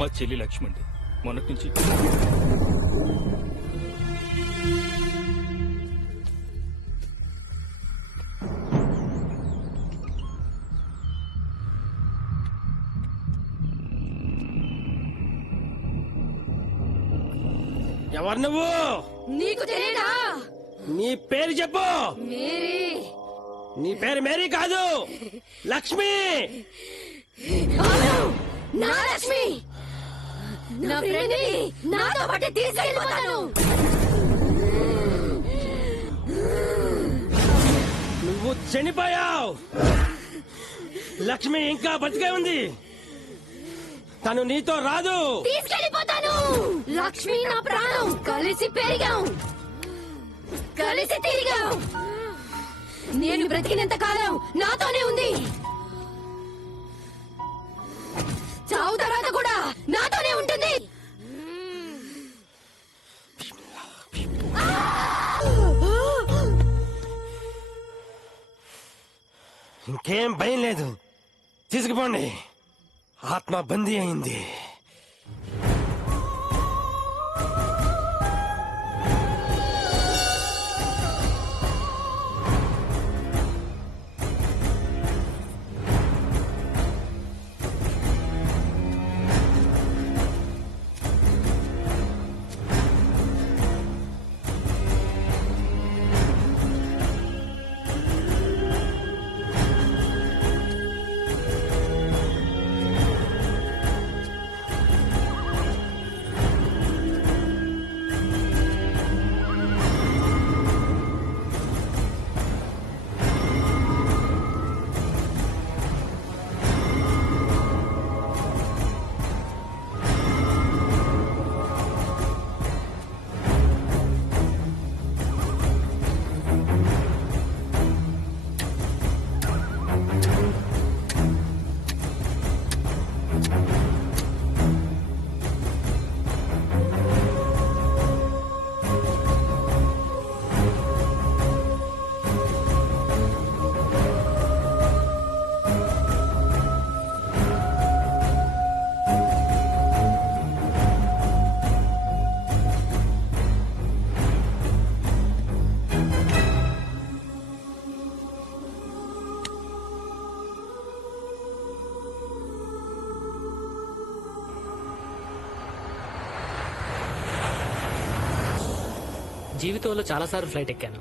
మా చెల్లి లక్ష్మి అండి. మొన్నటి నుంచి ఎవరు నువ్వు? నీకు తెలియదా? నీ పేరు చెప్పు. మేరీ. నీ పేరు మేరీ కాదు, లక్ష్మి. అవును, నా లక్ష్మి. నా ఫ్రెండ్ని నాతో పాటు తీసుకెళ్ళిపోతాను. నువ్వు చనిపోయావు. లక్ష్మి ఇంకా బతికే ఉంది. తను నీతో రాదు. తీసుకెళ్ళిపోతాను. లక్ష్మి నా ప్రాణం. కలిసి పెరిగాం, కలిసి తిరిగాం. నేను బ్రతికినంత కాలం నాతోనే ఉంది. చావు తర్వాత కూడా నాతోనే ఉంటుంది. ఇంకేం భయం లేదు. తీసుకుపోండి. ఆత్మ బందీ అయింది. జీవితంలో చాలాసార్లు ఫ్లైట్ ఎక్కాను,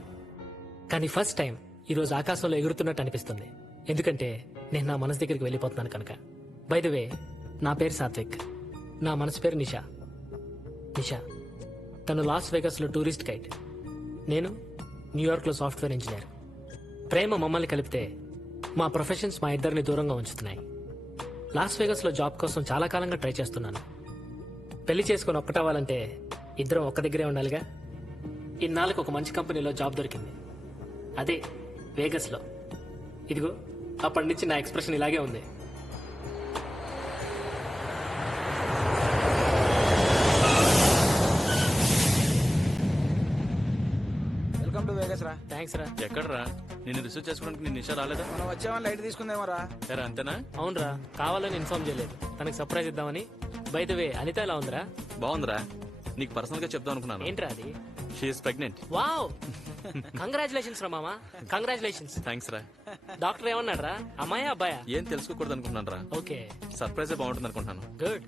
కానీ ఫస్ట్ టైం ఈరోజు ఆకాశంలో ఎగురుతున్నట్టు అనిపిస్తుంది. ఎందుకంటే నేను నా మనసు దగ్గరికి వెళ్ళిపోతున్నాను కనుక. బై ద వే, నా పేరు సాత్విక్. నా మనసు పేరు నిషా. నిషా తను లాస్ వేగస్లో టూరిస్ట్ గైడ్, నేను న్యూయార్క్లో సాఫ్ట్వేర్ ఇంజనీర్. ప్రేమ మమ్మల్ని కలిపితే మా ప్రొఫెషన్స్ మా ఇద్దరిని దూరంగా ఉంచుతున్నాయి. లాస్ వేగస్లో జాబ్ కోసం చాలా కాలంగా ట్రై చేస్తున్నాను. పెళ్లి చేసుకుని ఒక్కటవ్వాలంటే ఇద్దరం ఒక్క దగ్గరే ఉండాలిగా. ఇన్నాళ్ళకి ఒక మంచి కంపెనీలో జాబ్ దొరికింది, అదే వేగస్లో. ఇదిగో అప్పటి నుంచి నా ఎక్స్ప్రెషన్ ఇలాగే ఉంది. వెల్కమ్ టు వేగస్ రా. థ్యాంక్స్ రా. ఎక్కడరా? నేను రిసీవ్ చేసుకోవడానికి నేను నిషా రాలేదా? మనం వచ్చామని లైట్ తీసుకుందేమరా. సరే అంతేనా? అవునరా, కావాలని ఇన్ఫార్మ్ చేయలేదు, తనకి సర్ప్రైజ్ ఇద్దామని. బై ద వే, అనిత ఎలా ఉందిరా? బాగుందిరా. నీకు పర్సనల్ గా చెప్దాం అనుకున్నాను. ఏంట్రా అది? She is pregnant. వావ్, కంగ్రాచులేషన్స్ రా మామా, కంగ్రాచులేషన్స్. థ్యాంక్స్ రా. డాక్టర్ ఏమన్నాడు రా? అమ్మాయా అబ్బాయా? ఏం తెలుసుకోకూడదు అనుకుంటున్నాను రా. ఓకే, సర్ప్రైజ్ బాగుంటుంది అనుకుంటున్నాను. గుడ్.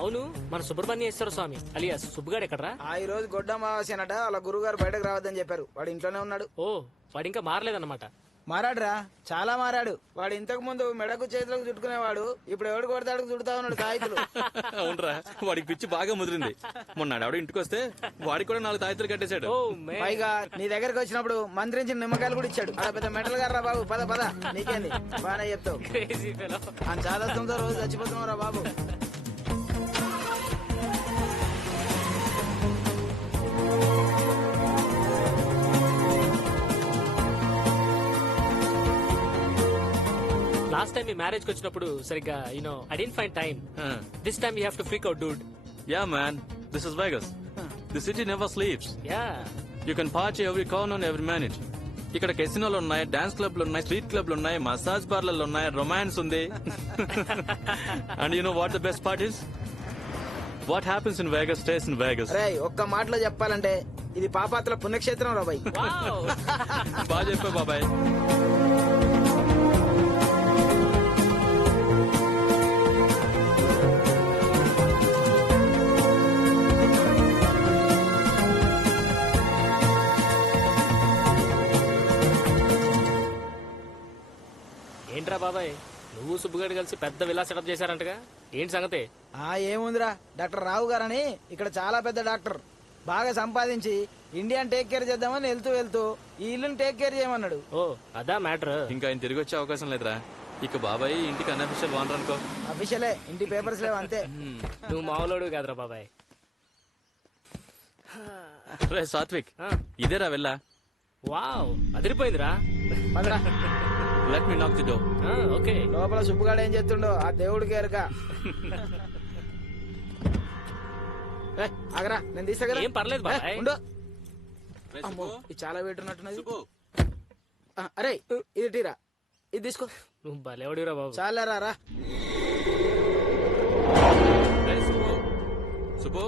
అవును, మన సుబ్రహ్మణ్యేశ్వర స్వామి అలియాస్ సుబ్బుగాడు ఎక్కడరా? ఈ రోజు గొడ్డ అమావాస్యనట, వాళ్ళ గురువు గారు బయటకు రావద్దని చెప్పారు. వాడు ఇంట్లోనే ఉన్నాడు. ఓ, వాడు ఇంకా మారలేదన్నమాట. మారాడురా, చాలా మారాడు. వాడు ఇంతకు ముందు మెడకు చేతులకు చుట్టుకునేవాడు, ఇప్పుడు ఎవడు కొడతాడు చుడుతా ఉన్నాడు తాయితులు. అవునరా, వాడికి పిచ్చి బాగా ముదిరింది. మొన్న ఆవిడ ఇంటికి వస్తే వాడికి కూడా 4 తాయితులు కట్టేశాడు. ఓ మే. పైగా నీ దగ్గరకు వచ్చినప్పుడు మంత్రించిన నిమ్మకాయలు కూడా ఇచ్చాడు. అలా పెద్ద మెటల్ గారు బాబు. పద పద, నీకేంది బానే చెప్తావు. Crazy fellow. ఆ చాదస్తంతో రోజు చచ్చిపోతున్నావు రా బాబు. లాస్ట్ టైం మీ మ్యారేజ్ కి వచ్చినప్పుడు సరిగ్గా I didn't find time. This time you have to freak out Dude. Yeah man, this is Vegas. The city never sleeps. Yeah, You can party every corner and every minute. ఇక్కడ కెసినోలు ఉన్నాయి, dance క్లబ్లు ఉన్నాయి, street క్లబ్లు ఉన్నాయి, massage పార్లర్లు ఉన్నాయి, romance ఉంది. And you know what the best part is? What happens in Vegas stays in Vegas. రే ఒక్క మాటలో చెప్పాలంటే ఇది పాపాత్ర పుణ్యక్షేత్రం రాబాయ్. బాగా చెప్పావు బాబాయ్. ఏంట్రా బాబాయ్, నువ్వు సుబ్బుగాడు కలిసి పెద్ద విలా సెటప్ చేశారంటగా, ఏంటి సంగతి? ఏముందిరా, డాక్టర్ రావు గారని ఇక్కడ చాలా పెద్ద డాక్టర్, బాగా సంపాదించి ఇండియాని టేక్ కేర్ చేద్దామని వెళ్తూ ఈ ఇల్లుని టేక్ కేర్ చేయమన్నాడు. ఓ అదా మ్యాటర్. ఇంకా ఆయన తిరిగి వచ్చే అవకాశం లేదురా. ఇక బాబాయ్ ఇంటికి అన్అఫిషియల్ వానర్ అనుకో. అఫీషియలే, ఇంటి పేపర్స్ లేవు అంతే. నువ్వు మామూలుడు కాదురా బాబాయ్. రే సాత్విక్, ఆ. ఇదేరా వెళ్ళా. వావ్ అదిరిపోయిందిరా. పదరా, లెట్ మీ నాక్ ది డోర్. ఓకే. లోపల సుబ్బుగాడు ఏం చేస్తుండో ఆ దేవుడికి ఎరక. ఆగరా, నేను తీసా కదా. ఏం పర్లేదు బాబాయ్. ఉండు. అమ్మో, ఇది చాలా వెయిట్ ఉన్నట్టున్నది. అరే ఇది టీరా, ఇది తీసుకో. నువ్వు భలేవాడిరా బాబు. చాలా రా. సుబ్బు,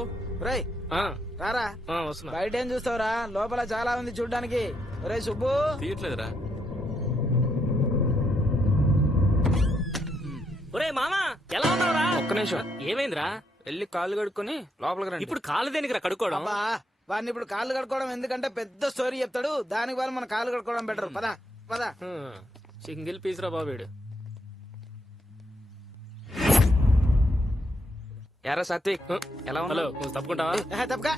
రే ఆ, రారా, ఆ, వస్తున్నా. బయట ఏం చూస్తావురా, లోపల చాలా ఉంది చూడ్డానికి. రే సుబ్బు, తీయట్లేదురా. ఒరే మామా, ఎలా ఉన్నావురా? ఒక్క నిమిషం ఏమైందిరా? వెళ్ళి కాళ్ళు కడుక్కొని లోపలికి రండి. ఇప్పుడు కాలు దేనికిరా కడుక్కోవడం? అబ్బా వాడిని ఇప్పుడు కాళ్ళు కడుక్కోవడం ఎందుకంటే పెద్ద స్టోరీ చెప్తాడు, దానికి వాళ్ళు మన కాళ్ళు కడుక్కోవడం బెటర్. పద పద. సింగిల్ పీస్ రా బాబు వీడు. యారా సాత్విక్, ఎలా హలో, ఉన్నావు? నువ్వు తప్పుకుంటావా? తప్పగా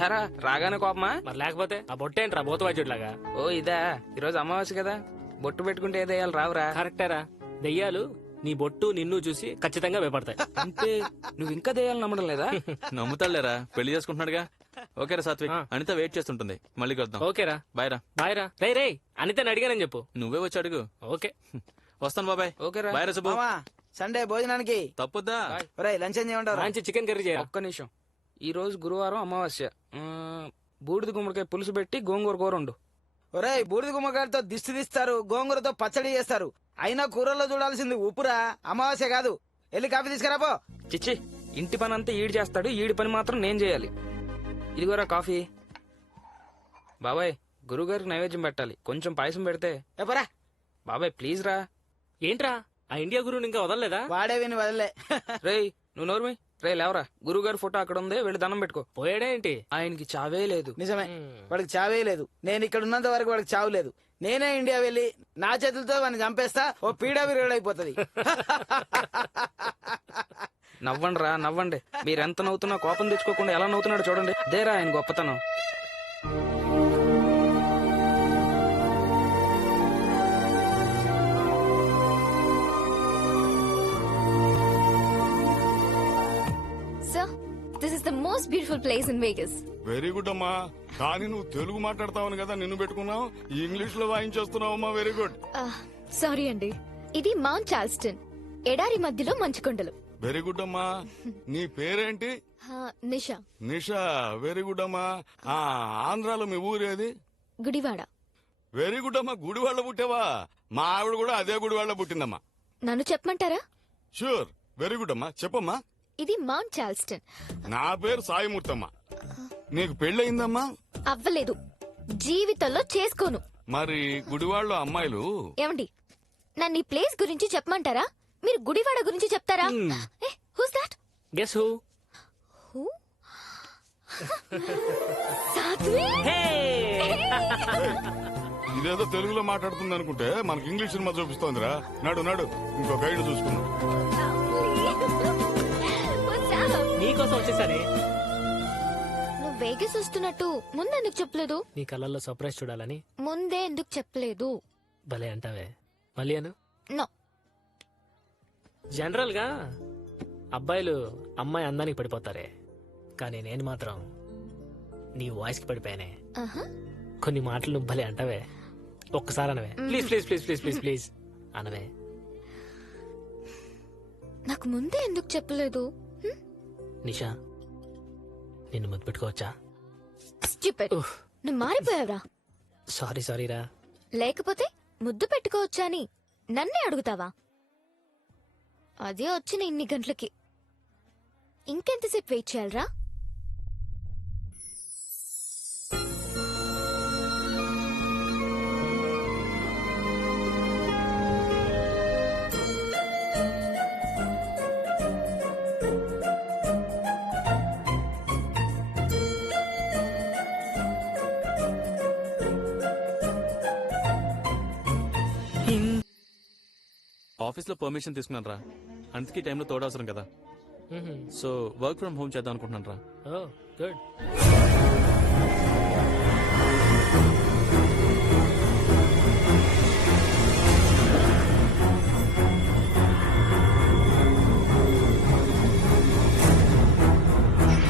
యారా రాగానే కోపమా? మరి లేకపోతే ఆ బొట్టేంట్రా బోతవాచుడిలాగా? ఓ ఇదా, ఈరోజు అమావాస్య కదా, బొట్టు పెట్టుకుంటే ఏ దయ్యాలు రావురా. కరెక్టేరా, దెయ్యాలు నీ బొట్టు నిన్ను చూసి ఖచ్చితంగా భయపడతాయి. అంటే నువ్వు ఇంకా దయ్యాలు నమ్మడం లేదా? నమ్ముతాడులేరా, పెళ్లి చేసుకుంటున్నాడుగా. ఓకేరా సాత్విక్, ఆ. అనిత వెయిట్ చేస్తుంటుంది. మళ్ళీ కలుద్దాం. ఓకేరా, బాయ్ రా. బాయ్ రా. రే రే అనితని అడిగానని చెప్పు. నువ్వే వచ్చి అడుగు. ఓకే. వస్తాను బాబాయ్. ఓకేరా. బాయ్ రా సుబ్బు. మామా, సండే భోజనానికి తప్పుద్దా? ఒరే లంచ్ ఏం చేయమంటావు? మంచి చికెన్ కర్రీ చేయరా. ఒక్క నిమిషం, ఈ రోజు గురువారం అమావాస్య, బూడిద గుమ్మడికాయ పులుసు పెట్టి గోంగూర కూర వండు. ఒరే బూడిద గుమ్మకాయలతో దిష్టి తీస్తారు, గోంగూరతో పచ్చడి చేస్తారు. అయినా కూరల్లో చూడాల్సింది ఉప్పురా, అమావాస్య కాదు. వెళ్ళి కాఫీ తీసుకురాపో. చిచ్చి, ఇంటి పని అంతా ఈడు చేస్తాడు, ఈడి పని మాత్రం నేను చేయాలి. ఇదిగోరా కాఫీ. బాబాయ్, గురుగారికి నైవేద్యం పెట్టాలి, కొంచెం పాయసం పెడితే. ఎపరా, బాబాయ్ ప్లీజ్ రా. ఏంట్రా ఆ ఇండియా గురువుని ఇంకా వదలలేదా? వాడే విని వదలే. రేయ్ నువ్వు నోర్మి, రే లేవరా, గురుగారి ఫోటో అక్కడ ఉంది, వెళ్ళి దండం పెట్టుకో. పోయాడా ఏంటి? ఆయనకి చావే లేదు. నిజమే, వాడికి చావే లేదు. నేను ఇక్కడ ఉన్నంత వరకు వాడికి చావు లేదు. నేనే ఇండియా వెళ్ళి నా చేతులతో వాడిని చంపేస్తా, ఓ పీడా విరుగుడు అయిపోతుంది. నవ్వండి రా నవ్వండి, మీరెంత నవ్వుతున్నా కోపం తెచ్చుకోకుండా ఎలా నవ్వుతున్నాడు చూడండి, దేరా ఆయన గొప్పతనం. Sir, this is the most beautiful place in Vegas. Very good అమ్మా. కానీ నువ్వు తెలుగు మాట్లాడతావని కదా నిన్ను పెట్టుకున్నావు, ఇంగ్లీష్ లో వాయించేస్తున్నావమ్మా. Very good. సారీ అండి, ఇది మౌంట్ చార్ల్స్టన్, ఎడారి మధ్యలో మంచు కొండలు. వెరీ గుడ్ అమ్మా. నీ పేరేంటి? నిషా. నిషా. వెరీ గుడ్ అమ్మా. ఆంధ్రాలో మీ ఊరేది? గుడివాడ. వెరీ గుడ్ అమ్మా. గుడివాళ్ళ పుట్టావా? మా ఆవిడ కూడా అదే గుడివాళ్ళ పుట్టిందమ్మా. నన్ను చెప్పమంటారా? షూర్. వెరీ గుడ్ అమ్మా, చెప్పమ్మా. ఇది మౌంట్ చార్ల్స్టన్. నా పేరు సాయిమూర్తమ్మా. నీకు పెళ్ళయిందమ్మా? అవ్వలేదు, జీవితంలో చేసుకోను. మరి గుడివాళ్ళ అమ్మాయిలు? ఏమండి, నన్ను ఈ ప్లేస్ గురించి చెప్పమంటారా? మీరు గుడివాడ గురించి చెప్తారా? Who's that? Guess who? Satvik. ఇదేదో తెలుగులో మాట్లాడుతుంది అనుకుంటే మనకి ఇంగ్లీష్ సినిమా చూపిస్తోందిరా. నడు నడు, ఇంకో గైడ్ చూసుకున్నాం. నీకోసం వచ్చేసానే. నువ్వు వేగస్ వస్తున్నట్టు ముందెందుకు చెప్పలేదు? నీ కళ్ళల్లో సర్ప్రైజ్ చూడాలని. ముందే ఎందుకు చెప్పలేదు? భలే అంటావే. మళ్ళీ అను. నో. జనరల్ గా అబ్బాయిలు అమ్మాయి అందానికి పడిపోతారే, కానీ నేను మాత్రం నీ వాయిస్ కి పడిపోయానే. కొన్ని మాటలు నువ్వు భలే అంటావే. ఒక్కసారి అనవే. Please please please please please please అనవే. నాకు ముందే ఎందుకు చెప్పలేదు? నిషా, నిన్ను ముద్దు పెట్టుకోవచ్చా? Stupid. నువ్వు మారిపోయావురా. సారీ సారీ రా. లేకపోతే ముద్దు పెట్టుకోవచ్చా అని నన్నే అడుగుతావా? అదే వచ్చిన ఇన్ని గంటలకి. ఇంకెంతసేపు వెయిట్ చేయాలరా? ఆఫీస్ లో పర్మిషన్ తీసుకున్నాను రా, అందుకే ఈ టైంలో తోడు అవసరం కదా. సో వర్క్ ఫ్రమ్ హోమ్ చేద్దాం అనుకుంటున్నాను రా. ఓ గుడ్.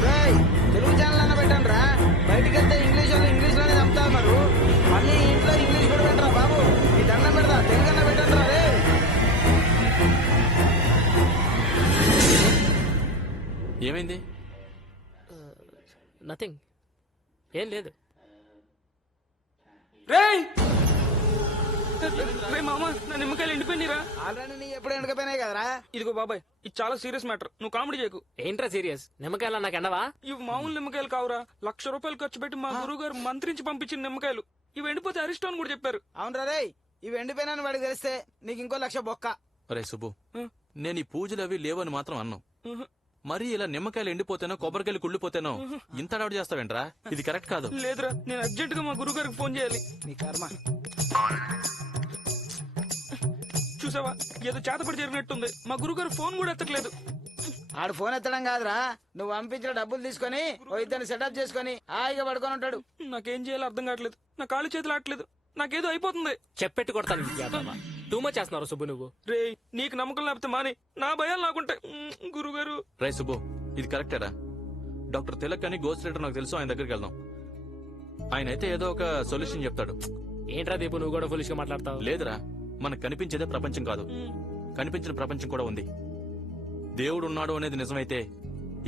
రేయ్, తెలుగు ఛానల్ అన్న పెట్టండి రా. బయటికి వెళ్తే ఇంగ్లీష్ వాళ్ళు ఇంగ్లీష్ లోనే చంపుతా ఉన్నారు. మళ్ళీ ఇంట్లో ఇంగ్లీష్ కూడా పెట్టరా బాబు. ఈ దండం పెడతా, తెలుగు అన్న పెట్టండి రా. రే ఏమైంది? నథింగ్, ఏం లేదు. రేయ్ రే మామ, నా నిమ్మకాయలు ఎండిపోయినరా? ఆల్రెడీ నీ ఎప్పుడు ఎండకపోయినాయి కదరా. ఇదిగో బాబాయ్, ఇది చాలా సీరియస్ మ్యాటర్. నువ్వు కామెడీ చేయకు. ఏంట్రా సీరియస్? నిమ్మకాయలా నాకు ఎండవా? ఇవి మామూలు నిమ్మకాయలు కావురా. ₹1,00,000 ఖర్చు పెట్టి మా గురువు గారు మంత్రించి పంపించిన నిమ్మకాయలు. ఇవి ఎండిపోతే అరిష్టం అని కూడా చెప్పారు. అవునరా రే, ఇవి ఎండిపోయినా వాడికి తెలిస్తే నీకు ఇంకో 1,00,000 బొక్క. అరే సుబ్బు, హ్మ్. నేను ఈ పూజలు అవి లేవని మాత్రం అన్నాం. ఉహు. మరి ఇలా నిమ్మకాయలు ఎండిపోతేనో కొబ్బరికాయలు కుళ్ళిపోతేనో ఇంత డౌట్ చేస్తావేంట్రా? ఇది కరెక్ట్ కాదు. లేదురా, నేను అర్జెంట్ గా మా గురువు గారికి ఫోన్ చేయాలి. నీ కర్మ. చూసావా, ఏదో చేతపడి జరిగినట్టుంది. మా గురువు గారు ఫోన్ కూడా ఎత్తట్లేదు. ఆడు ఫోన్ ఎత్తడం కాదురా, నువ్వు పంపించిన డబ్బులు తీసుకొని ఓ ఇద్దరిని సెటప్ చేసుకొని హాయిగా పడుకొని ఉంటాడు. నాకేం చేయాలో అర్థం కావట్లేదు. నా కాళ్ళు చేతులు ఆడట్లేదు. నాకేదో అయిపోతుంది. చెప్పెట్టు కొడతాను. టూ మచ్ చేస్తున్నారు సుబ్బు నువ్వు. రే, నీకు నమ్మకం లేకపోతే మాని, నా భయాలు నాకుంటాయి. గురుగారు. రే సుబ్బు, ఇది కరెక్టేరా? డాక్టర్ తిలక్ అని గోస్ట్ లీడర్ నాకు తెలుసు, ఆయన దగ్గరికి వెళ్దాం. ఆయన అయితే ఏదో ఒక సొల్యూషన్ చెప్తాడు. ఏంట్రా దీపు, నువ్వు కూడా ఫులిష్ గా మాట్లాడతావు? లేదురా, మనకు కనిపించేదే ప్రపంచం కాదు, కనిపించిన ప్రపంచం కూడా ఉంది. దేవుడు ఉన్నాడు అనేది నిజమైతే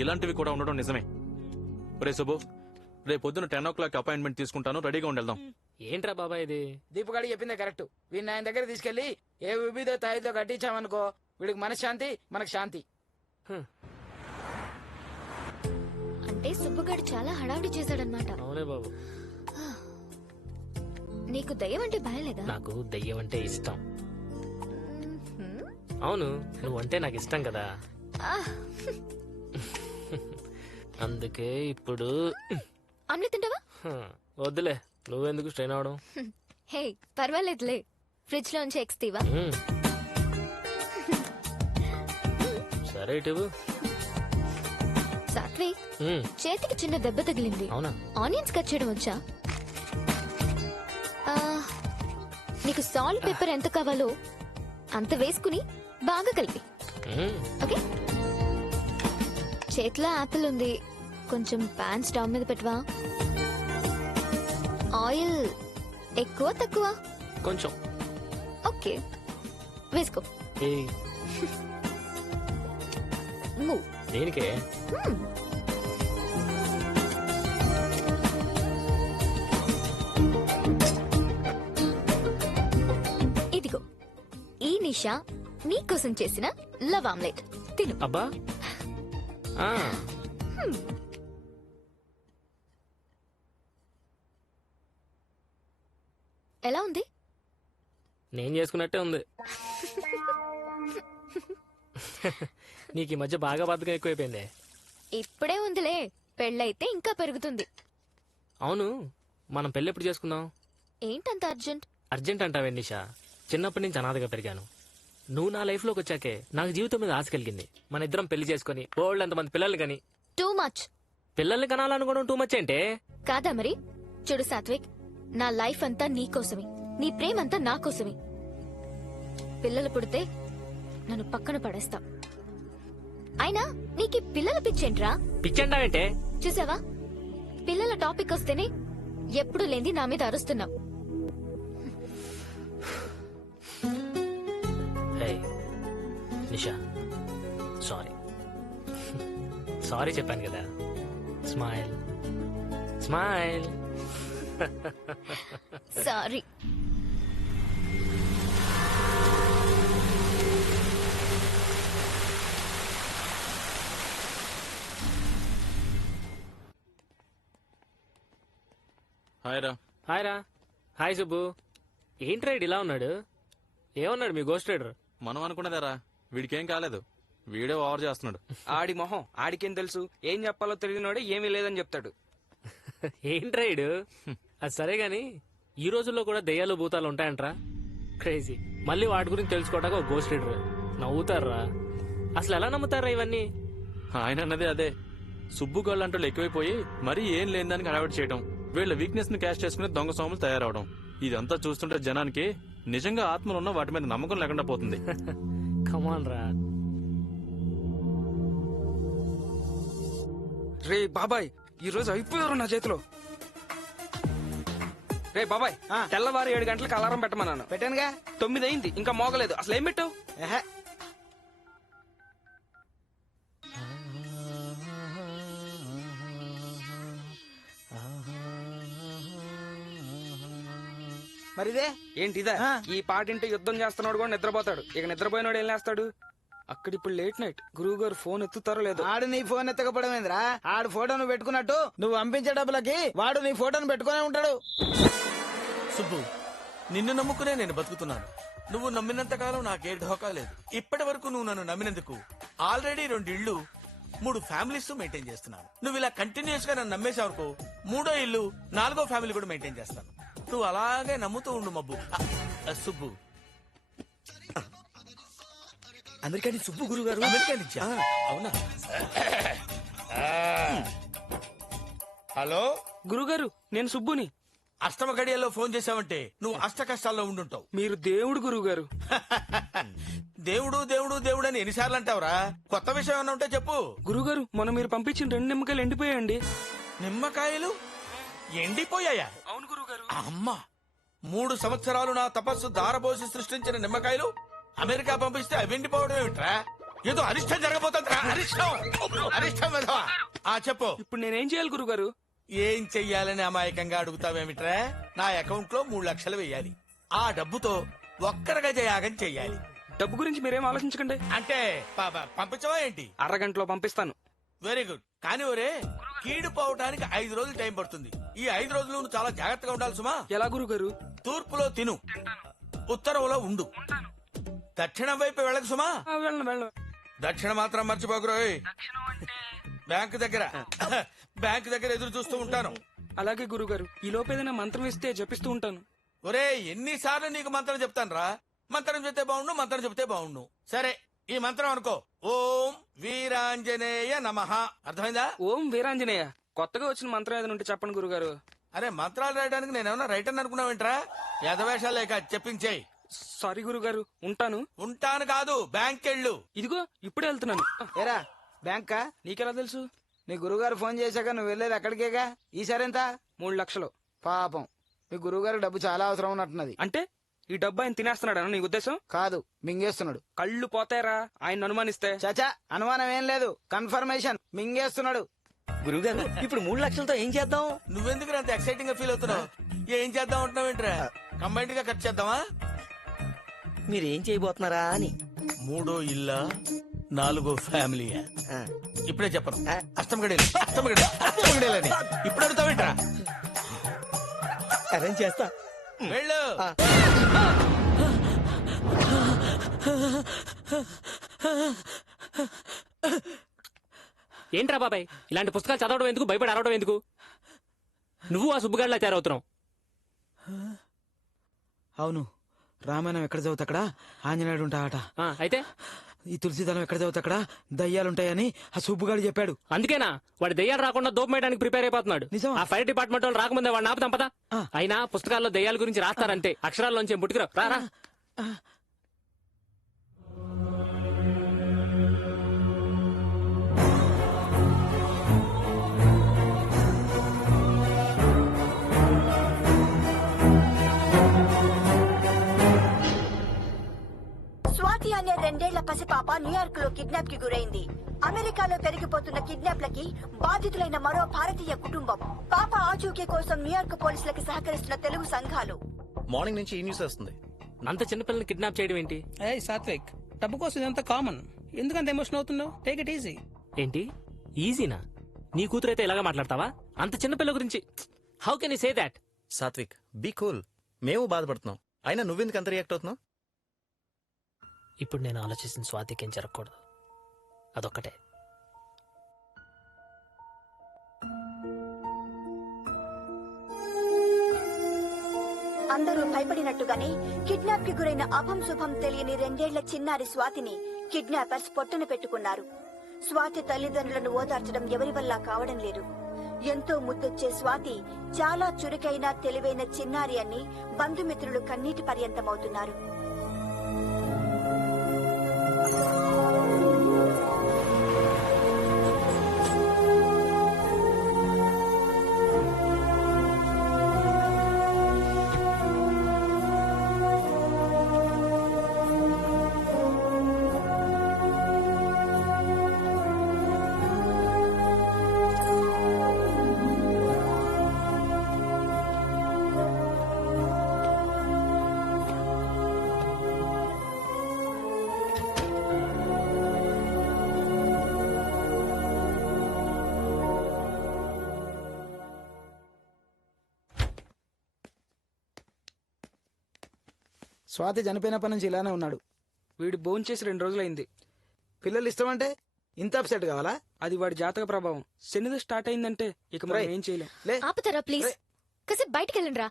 ఇలాంటివి కూడా ఉండడం నిజమే. రే సుబ్బు, రేపు పొద్దున 10 o'clock అపాయింట్మెంట్ తీసుకుంటాను, రెడీగా ఉండెళ్దాం. ఏంట్రా బాబా ఇది? దీపుగాడి చెప్పిందే కరెక్ట్. వీడిని ఆయన దగ్గర తీసుకెళ్లి ఏ విభిదో తాయిదో కట్టించామనుకో, వీడికి మనశ్శాంతి, మనకు శాంతి. అంటే సుబ్బుగాడు చాలా హడావిడి చేశాడనమాట. అవునే బాబు. నీకు దయ్యం అంటే భయం లేదా? నాకు దెయ్యం అంటే ఇష్టం. మ్మ్. అవును, నువ్వంటే నాకు ఇష్టం కదా. ఆ, అందుకే ఇప్పుడు ఆమ్లెట్ తింటావా? వద్దులే, నువ్వెందుకు స్ట్రెయిన్ అవడం? హే పర్వాలేదులే, ఫ్రిడ్జ్ లోంచి ఎగ్స్ తీవా? మ్మ్. సరే ఇటు. సాత్విక్, చేతికి చిన్న దెబ్బ తగిలింది. అవునా? ఆనియన్స్ కట్ చేయడం వచ్చా? ఆ, నీకు సాల్ట్ పెప్పర్ ఎంత కావాలో అంత వేసుకుని బాగా కలిపి. మ్మ్. ఓకే. చేతిలో యాపిల్ ఉంది, కొంచెం పాన్ స్టవ్ మీద పెట్టవా? ఆయిల్ ఎక్కువ తక్కువ? కొంచెం. ఓకే, వేసుకో. ఏయ్, మూవ్. దేనికే? ఇదిగో, ఈ నిషా నీకోసం చేసిన లవ్ ఆమ్లెట్ తిను. అబ్బా. ఆ, ఎలా ఉంది? నేను చేసుకున్నట్టే ఉంది. నీకు ఈ మధ్య బాగా బద్దకం ఎక్కువైపోయింది. ఇప్పుడే ఉందిలే, పెళ్ళైతే ఇంకా పెరుగుతుంది. అవును, మనం పెళ్ళి ఎప్పుడు చేసుకుందాం? ఏంటంత అర్జెంట్? అర్జెంట్ అంటావే నిషా? చిన్నప్పటి నుంచి అనాథగా పెరిగాను. నువ్వు నా లైఫ్ లోకి వచ్చాకే నాకు జీవితం మీద ఆశ కలిగింది. మన ఇద్దరం పెళ్లి చేసుకుని బోల్డ్ అంతమంది పిల్లల్ని కని. Too much. పిల్లల్ని కనాలనుకోవడం టూ మచ్ అంటే? కాదా మరి? చూడు సాత్విక్, నా లైఫ్ అంతా నీ కోసమే, నీ ప్రేమంతా నా కోసమే. పిల్లలు పుడితే నన్ను పక్కన పడేస్తా. అయినా నీకు పిల్లల పిచ్చేంట్రా? పిచ్చంటావేంటే? చూసావా, పిల్లల టాపిక్ వస్తేనే ఎప్పుడు లేంది నా మీద అరుస్తున్నావు. హే నిషా, సారీ. సారీ చెప్పాను కదా. Smile smile. సారీ. హాయ్ రా. హాయ్ రా. హాయ్ సుబ్బు. ఏంటి రైడ్ ఇలా ఉన్నాడు? ఏమన్నాడు మీ గోస్ట్ రైడర్? మనం అనుకున్నదేరా, వీడికేం కాలేదు. వీడే ఓవర్ చేస్తున్నాడు. ఆడి మొహం ఆడికేం తెలుసు? ఏం చెప్పాలో తెలియనోడే ఏమీ లేదని చెప్తాడు. ఏంటి రైడ్? అది సరే గాని ఈ రోజుల్లో కూడా దెయ్యాలు భూతాలు ఉంటాయంట్రా? క్రేజీ. మళ్ళీ వాటి గురించి తెలుసుకోవడానికి ఒక గోస్ట్ రైడర్. నవ్వుతారా? అసలు ఎలా నమ్ముతారా ఇవన్నీ? ఆయన అన్నదే అదే. సుబ్బు గోళ్ళు అంటూ ఎక్కువైపోయి మరీ ఏం లేని దానికి అలవాటు చేయడం, వీళ్ళ వీక్నెస్ ని క్యాష్ చేసుకుని దొంగ సోములు తయారవడం. ఇదంతా చూస్తుంటే జనానికి నిజంగా ఆత్మలు ఉన్న వాటి మీద నమ్మకం లేకుండా పోతుంది. కమాన్ రా. రే బాబాయ్, ఈ రోజు అయిపోయారు నా చేతిలో. రే బాబాయ్, తెల్లవారు 7 గంటలకు అలారం పెట్టమన్నాను. పెట్టానుగా. 9 అయింది, ఇంకా మోగలేదు. అసలు ఏం పెట్టావు? ఎహె. మరిదే ఏంటిదా? ఆ. ఈ పాటింటే యుద్ధం చేస్తున్నాడు కూడా నిద్రపోతాడు. ఇక నిద్రపోయినాడు ఏం లేస్తాడు? అక్కడ ఇప్పుడు లేట్ నైట్. గురువు గారు ఫోన్ ఎత్తుతారో లేదో. ఆడు నీ ఫోన్ ఎత్తకపోవడమేంద్రా? ఆడు ఫోటో నువ్వు పెట్టుకున్నట్టు నువ్వు పంపించే డబ్బులకి వాడు నీ ఫోటోను పెట్టుకునే ఉంటాడు. సుబ్బు, నిన్ను నమ్ముకునే నేను బతుకుతున్నాను. నువ్వు నమ్మినంత కాలం నాకే ఢోకా లేదు. ఇప్పటి వరకు నువ్వు నన్ను నమ్మినందుకు ఆల్రెడీ 2 ఇళ్ళు 3 ఫ్యామిలీస్ మెయింటైన్ చేస్తున్నాను. నువ్వు ఇలా కంటిన్యూస్ గా నన్ను నమ్మేశావనుకో, 3వ ఇల్లు 4వ ఫ్యామిలీ కూడా మెయింటైన్ చేస్తాను. నువ్వు అలాగే నమ్ముతూ ఉండు మబ్బు. సుబ్బు, అమెరికా నుంచి సుబ్బు గురువు గారు. అమెరికా నుంచా? అవునా? హలో, గురుగారు, నేను సుబ్బుని. అష్టమ గడియల్లో ఫోన్ చేశావంటే నువ్వు అష్ట కష్టాల్లో ఉండుంటావు. మీరు దేవుడు గురువు గారు. దేవుడు దేవుడు దేవుడు అని ఎన్నిసార్లు అంటావురా? కొత్త విషయం ఏమన్నా ఉంటే చెప్పు. గురుగారు, మొన్న మీరు పంపించిన 2 నిమ్మకాయలు ఎండిపోయాయండి. నిమ్మకాయలు ఎండిపోయాయా? అవును గురుగారు. అమ్మా, 3 సంవత్సరాలు నా తపస్సు దారబోసి సృష్టించిన నిమ్మకాయలు అమెరికా పంపిస్తే అవి ఎండిపోవడం ఏమిట్రా? ఏదో అరిష్టం జరగబోతుందిరా. అరిష్టం, అరిష్టం వెధవా. చెప్పు, ఇప్పుడు నేనేం చేయాలి గురుగారు? ఏం చెయ్యాలని అమాయకంగా అడుగుతావేమిట్రా? నా అకౌంట్ లో 3 లక్షలు వెయ్యాలి. ఆ డబ్బుతో ఒక్కరిగా యాగం చెయ్యాలి. డబ్బు గురించి మీరేం ఆలోచించకండి. అంటే పంపించవా ఏంటి? అరగంటలో పంపిస్తాను. Very good. కానీ ఒరే, కీడు పోవటానికి 5 రోజులు టైం పడుతుంది. ఈ 5 రోజులు నువ్వు చాలా జాగ్రత్తగా ఉండాలి సుమా. ఎలా గురుగారు? తూర్పులో తిను, ఉత్తరంలో ఉండు, దక్షిణం వైపు వెళ్ళకు సుమా. వెళ్ళను. దక్షిణ మాత్రం మర్చిపోకురోయ్. బ్యాంకు దగ్గర ఎదురు చూస్తూ ఉంటాను. అలాగే గురుగారు. ఈ లోపు ఏదైనా మంత్రం ఇస్తే జపిస్తూ ఉంటాను. ఒరే, ఎన్నిసార్లు నీకు మంత్రం చెప్తాను రా? మంత్రం చెప్తే బాగుండు, మంత్రం చెప్తే బాగుండు. సరే, ఈ మంత్రం అనుకో. ఓం వీరాంజనేయ నమః. అర్థమైందా? ఓం వీరాంజనేయ. కొత్తగా వచ్చిన మంత్రం ఏదైనా ఉంటే చెప్పండి గురుగారు. అరే, మంత్రాలు రాయడానికి నేనేమన్నా రైటర్ అనుకున్నావేంట్రా? యథవేషాలు లేక చెప్పించేయి. సారీ గురుగారు, ఉంటాను. ఉంటాను కాదు, బ్యాంక్ వెళ్ళు. ఇదిగో ఇప్పుడే వెళ్తున్నాను. ఏరా బ్యాంకా? నీకెలా తెలుసు? నీ గురువుగారు ఫోన్ చేశాక నువ్వు వెళ్ళేది అక్కడికేగా. ఈసారి ఎంత? 3 లక్షలు. పాపం, మీ గురువుగారు డబ్బు చాలా అవసరం ఉన్నట్టున్నది. అంటే ఈ డబ్బు ఆయన తినేస్తున్నాడని నీ ఉద్దేశం? కాదు, మింగేస్తున్నాడు. కళ్ళు పోతాయరా ఆయన అనుమానిస్తే. చాచా, అనుమానం ఏం లేదు, కన్ఫర్మేషన్. మింగేస్తున్నాడు. గురుగారు, ఇప్పుడు 3 లక్షలతో ఏం చేద్దాం? నువ్వెందుకు అంత ఎక్సైటింగ్ గా ఫీల్ అవుతున్నావు? ఏం చేద్దాం అంటున్నావేంట్రా? కంబైన్డ్ గా ఖర్చు చేద్దామా? మీరేం చేయబోతున్నారా అని. 3వ ఇల్లా 4వ ఫ్యామిలీయా? ఆ. ఇప్పుడే చెప్పను. అష్టమగడేలని ఇప్పుడు అడుగుతావేంట్రా? అరేంజ్ చేస్తా. వెళ్ళు. ఏంట్రా బాబాయ్, ఇలాంటి పుస్తకాలు చదవడం ఎందుకు, భయపడి అరవడం ఎందుకు? నువ్వు ఆ సుబ్బుగాడిలా తయారవుతున్నావు. అవును, రామాయణం ఎక్కడ చదువుతా అక్కడ ఆంజనేయుడు ఉంటాడట. అయితే ఈ తులసిదళం ఎక్కడ చదువుతా అక్కడ దయ్యాలుంటాయని ఆ సుబ్బుగాడు చెప్పాడు. అందుకేనా వాడి దెయ్యాలు రాకుండా దోపమేయడానికి ప్రిపేర్ అయిపోతున్నాడు. నిజమా? ఆ ఫైర్ డిపార్ట్మెంట్ వాళ్ళు రాకముందే వాడిని ఆపుతాం పదా. అయినా పుస్తకాల్లో దెయ్యాల గురించి రాస్తారంతే, అక్షరాల్లోంచి పుట్టుకురా. రారా. స్వాతి అనే 2 ఏళ్ల పసిపాప న్యూయార్క్ లో కిడ్నాప్ కి గురైంది. అమెరికాలో పెరిగిపోతున్న కిడ్నాప్లకి బాధితులైన మరో భారతీయ కుటుంబం. పాప ఆచూకీ కోసం న్యూయార్క్ పోలీసులకి సహకరిస్తున్న తెలుగు సంఘాలు. మార్నింగ్ నుంచి ఈ న్యూస్ వస్తుంది. అంత చిన్నపిల్లల్ని కిడ్నాప్ చేయడం ఏంటి? సాత్విక్, డబ్బు కోసం ఇదంతా కామన్. ఎందుకంత ఎమోషన్ అవుతున్నావు? Take it easy. ఏంటి ఈజీనా? నీ కూతురైతే ఇలాగా మాట్లాడతావా? అంత చిన్నపిల్ల గురించి how can you say that? Satvik be cool. మేము బాధపడుతున్నాం, అయినా నువ్వెందుకు అంత రియాక్ట్ అవుతున్నావు? ఇప్పుడు నేను ఆలోచిస్తున్న స్వాతికి ఏం జరగకూడదు, అదొక్కటే. అందరూ భయపడినట్టుగానే కిడ్నాప్ కి గురైన అభం శుభం తెలియని 2 ఏళ్ల చిన్నారి స్వాతిని కిడ్నాపర్స్ పొట్టన పెట్టుకున్నారు. స్వాతి తల్లిదండ్రులను ఓదార్చడం ఎవరి వల్ల కావడం లేదు. ఎంతో ముద్దొచ్చే స్వాతి చాలా చురుకైన తెలివైన చిన్నారి అని బంధుమిత్రులు కన్నీటి పర్యంతమవుతున్నారు. స్వాతి చనిపోయినప్పటి నుంచి ఇలానే ఉన్నాడు. వీడు భోంచేసి 2 రోజులైంది. పిల్లలు ఇష్టం అంటే ఇంత అప్సెట్ కావాలా? అది వాడి జాతక ప్రభావం. శనిది స్టార్ట్ అయిందంటే ఇక మనం రేయ్. ఏం చేయలేం. లే ఆపుతారా ప్లీజ్? రే. కాసేపు బయటికి వెళ్ళండి రా.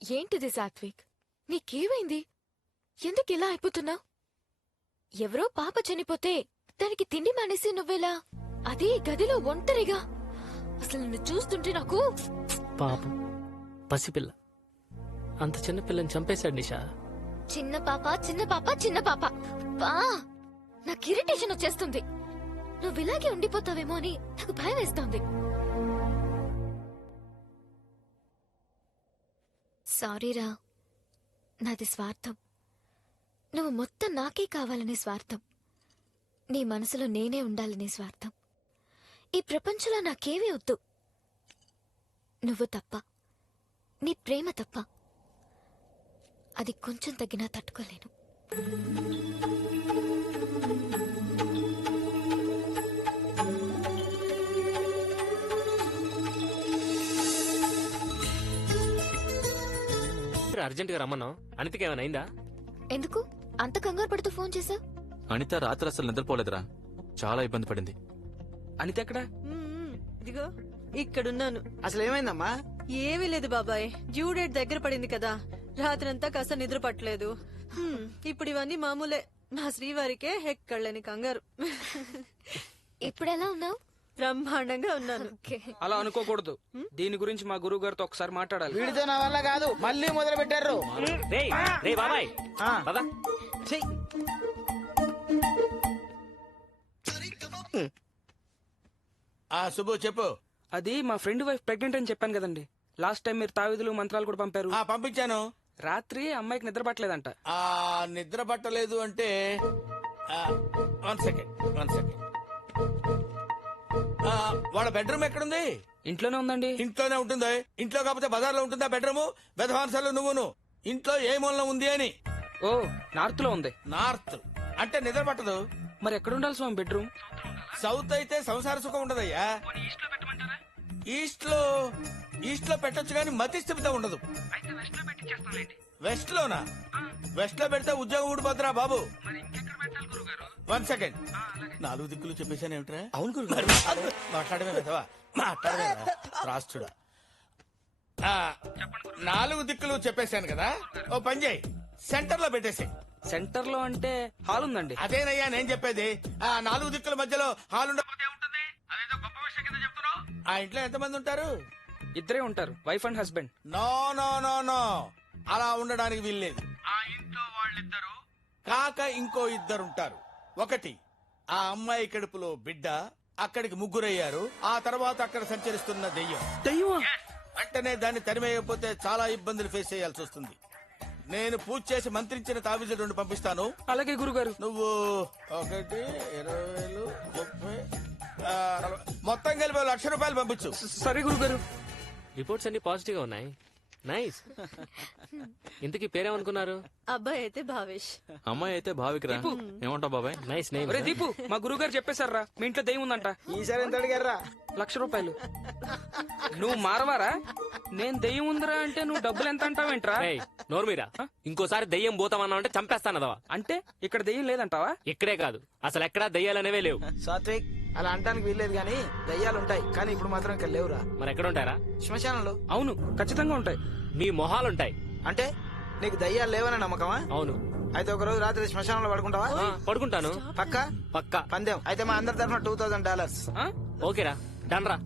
ఏంటిది సాత్విక్, నీకేమైంది? ఎందుకు ఇలా అయిపోతున్నావు? ఎవరో పాప చనిపోతే దానికి తిండి మానేసి నువ్వెలా, అది గదిలో ఒంటరిగా? అసలు నిన్ను చూస్తుంటే నాకు పాపం, పసిపిల్ల, అంత చిన్న పిల్లని చంపేశాడు నిషా. చిన్న పాప చిన్న పాప చిన్న పాప బా, నాకు ఇరిటేషన్ వచ్చేస్తుంది. నువ్వు ఇలాగే ఉండిపోతావేమో అని నాకు భయం వేస్తోంది. సారీరా, నాది స్వార్థం. నువ్వు మొత్తం నాకే కావాలనే స్వార్థం. నీ మనసులో నేనే ఉండాలనే స్వార్థం. ఈ ప్రపంచంలో నాకేమీ వద్దు, నువ్వు తప్ప, నీ ప్రేమ తప్ప. అది కొంచెం తగ్గినా తట్టుకోలేను. అర్జెంట్ గా రమ్మన్నావు, అనితకి ఏమైనా అయిందా? ఎందుకు అంత కంగారు పడుతూ ఫోన్ చేశా? అనిత రాత్రి అసలు నిద్రపోలేదురా, చాలా ఇబ్బంది పడింది. అనిత ఎక్కడా? ఇదిగో ఇక్కడున్నాను. అసలు ఏమైందమ్మా? ఏమీ లేదు బాబాయ్, డ్యూ డేట్ దగ్గర పడింది కదా, రాత్రంతా కాస్త నిద్ర పట్టలేదు. ఇప్పుడు ఇవన్నీ మామూలే. మా శ్రీవారికే ఎక్కడలేని కంగారు. ఇప్పుడు ఎలా ఉన్నావు? బ్రహ్మాండంగా ఉన్నాను. అలా అనుకోకూడదు. దీని గురించి మా గురువు గారితో ఒకసారి మాట్లాడాలి. వీడితో నా వల్ల కాదు, మళ్ళీ మొదలు పెట్టారు. బాబాయ్ పద. శుభు చెప్పు. అది మా ఫ్రెండ్ వైఫ్ ప్రెగ్నెంట్ అని చెప్పాను కదండి. లాస్ట్ టైం మీరు తావిదులు మంత్రాలు కూడా పంపారు. పంపించాను. రాత్రి అమ్మాయికి నిద్ర పట్టలేదంట. నిద్ర పట్టలేదు అంటే 1 సెకండ్ వాళ్ళ బెడ్రూమ్ ఎక్కడుంది? ఇంట్లోనే ఉందండి. ఇంట్లోనే ఉంటుంది. ఇంట్లో కాకపోతే బజార్లో ఉంటుందా బెడ్రూమ్? బెదవాన్సలు నువ్వును ఇంట్లో ఏ మూలన ఉంది అని. ఓ నార్త్ లో ఉంది. నార్త్ అంటే నిద్ర పట్టదు. మరి ఎక్కడ ఉండాలి స్వామి బెడ్రూమ్? సౌత్ అయితే సంసార సుఖం ఉండదయ్యా. ఈస్ట్ లో పెట్టొచ్చు కానీ మతి స్థిమితం ఉండదు. వెస్ట్ లోనా? వెస్ట్ లో పెడితే ఉద్యోగం ఊడిపోతురా బాబు. 1 సెకండ్. 4 దిక్కులు చెప్పేశానేమిట్రా? అవును గురుగారు. మాట్లాడమే పెద్దవా, మాట్లాడమే రాష్ట్రుడా. 4 దిక్కులు చెప్పేశాను కదా, ఓ పని చేయి, సెంటర్ లో పెట్టేసాయి. సెంటర్ లో అంటే హాల్ ఉందండి. అదేనయ్యా నేను చెప్పేది. 4 దిక్కుల మధ్యలో హాల్ ఉండకపోతే ఉంటుంది. అదేదో గొప్ప విషయం కింద చెప్తున్నావు. ఆ ఇంట్లో ఎంతమంది ఉంటారు? ఇద్దరే ఉంటారు, wife and husband. No no no no, అలా ఉండడానికి వీల్లేదు. ఆ ఇంట్లో వాళ్ళిద్దరు కాక ఇంకో 2 ఉంటారు. ఒకటి ఆ అమ్మాయి కడుపులో బిడ్డ, అక్కడికి 3 అయ్యారు. ఆ తర్వాత అక్కడ సంచరిస్తున్న దెయ్యం. వెంటనే దాన్ని తరిమేయకపోతే చాలా ఇబ్బందులు ఫేస్ చేయాల్సి వస్తుంది. నేను పూజ చేసి మంత్రించిన తావిజులు 2 పంపిస్తాను. అలాగే గురుగారు. నువ్వు 1, 20,000, 30, 40, మొత్తం కలిపి 1,00,000 రూపాయలు పంపించు. సరే గురుగారు. రిపోర్ట్స్ అన్ని పాజిటివ్ గా ఉన్నాయి, నైస్. ఇంతకీ పేరేమనుకున్నారు? అబ్బాయి అయితే భావేష్. అమ్మాయి అయితే భావికరా. ఏమంటావు బాబాయ్? Nice name. ఒరే దీపు, మా గురువు గారు చెప్పేశారా మీ ఇంట్లో దెయ్యం ఉందంట. ఈసారి ఎంత అడిగారా? ₹1,00,000. నువ్వు మారవారా? నేను దెయ్యం ఉందిరా అంటే నువ్వు డబ్బులు ఎంత అంటావేంట్రా? నోర్మీరా, ఇంకోసారి దెయ్యం పోతామన్నా అంటే చంపేస్తానదవా. అంటే ఇక్కడ దెయ్యం లేదంటావా? ఇక్కడే కాదు, అసలు ఎక్కడా దెయ్యాలనేవే లేవు. సాత్విక్, అలా అంటానికి వీల్లేదు గానీ దయ్యాలు ఉంటాయి, కానీ ఇప్పుడు మాత్రం ఇక్కడ లేవురా. మరి ఎక్కడ ఉంటారా? శ్మశానంలో. అవును, ఖచ్చితంగా ఉంటాయి. మీ మొహాలుంటాయి. అంటే నీకు దయ్యాలు లేవని నమ్మకమా? అవును. అయితే ఒక రోజు రాత్రి శ్మశానంలో పడుకుంటావా? పడుకుంటాను. పక్కా? పక్కా. పందెం అయితే మా అందరి తరఫున $2,000. ఓకేరా, డన్ రా.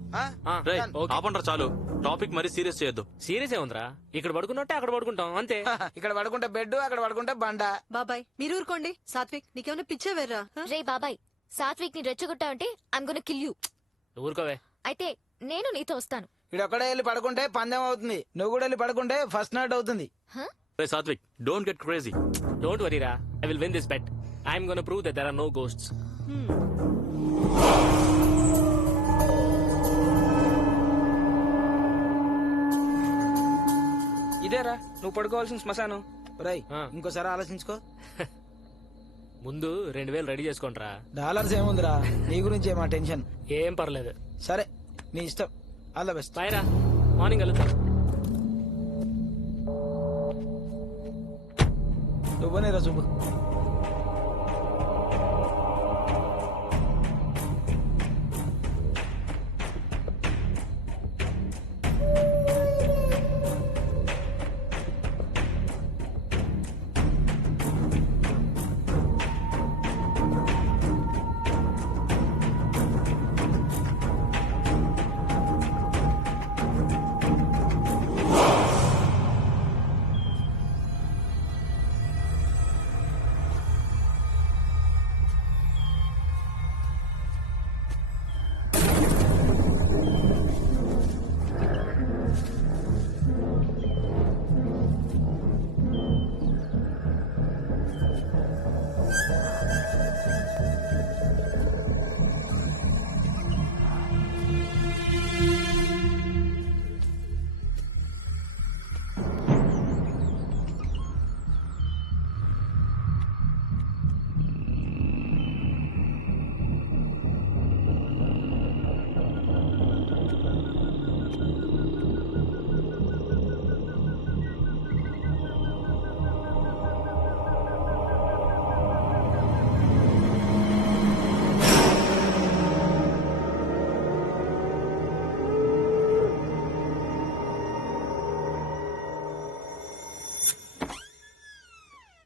రేయ్, ఆపండ్రా చాలు. టాపిక్ మరి సీరియస్ చేయొద్దు. సీరియస్ ఏ ఉందిరా, ఇక్కడ పడుకున్నట్టే అక్కడ పడుకుంటాం అంతే. ఇక్కడ పడుకుంటే బెడ్, అక్కడ పడుకుంటే బండ. బాబాయ్ మీరు ఊరుకోండి. సాత్విక్ నీకేమైనా పిచ్చావేర్రా? రే బాబాయ్, సాత్విక్ ని రెచ్చగొట్టావంటే ఐమ్ గోనా కిల్ యూ. ఊరుకోవే. అయితే నేను నీతో వస్తాను. ఇక్కడ ఒక్కడే వెళ్ళి పడుకుంటే పందెం అవుతుంది, నువ్వు కూడా వెళ్ళి పడుకుంటే ఫస్ట్ నైట్ అవుతుంది. రే Satvik, don't get crazy. Don't వరీరా, I will win this bet. I'm gonna prove that there are no ghosts. ఇదేరా నువ్వు పడుకోవాల్సిన శ్మశానం. రై, ఇంకోసారి ఆలోచించుకో. ముందు 2,000 రెడీ చేసుకోండిరా. డాలర్స్ ఏముందిరా, నీ గురించే మా టెన్షన్. ఏం పర్లేదు. సరే, నీ ఇష్టం. All the best. బాయ్ రా, మార్నింగ్ కలుద్దాం. నువ్వునే రా సుబ్బు.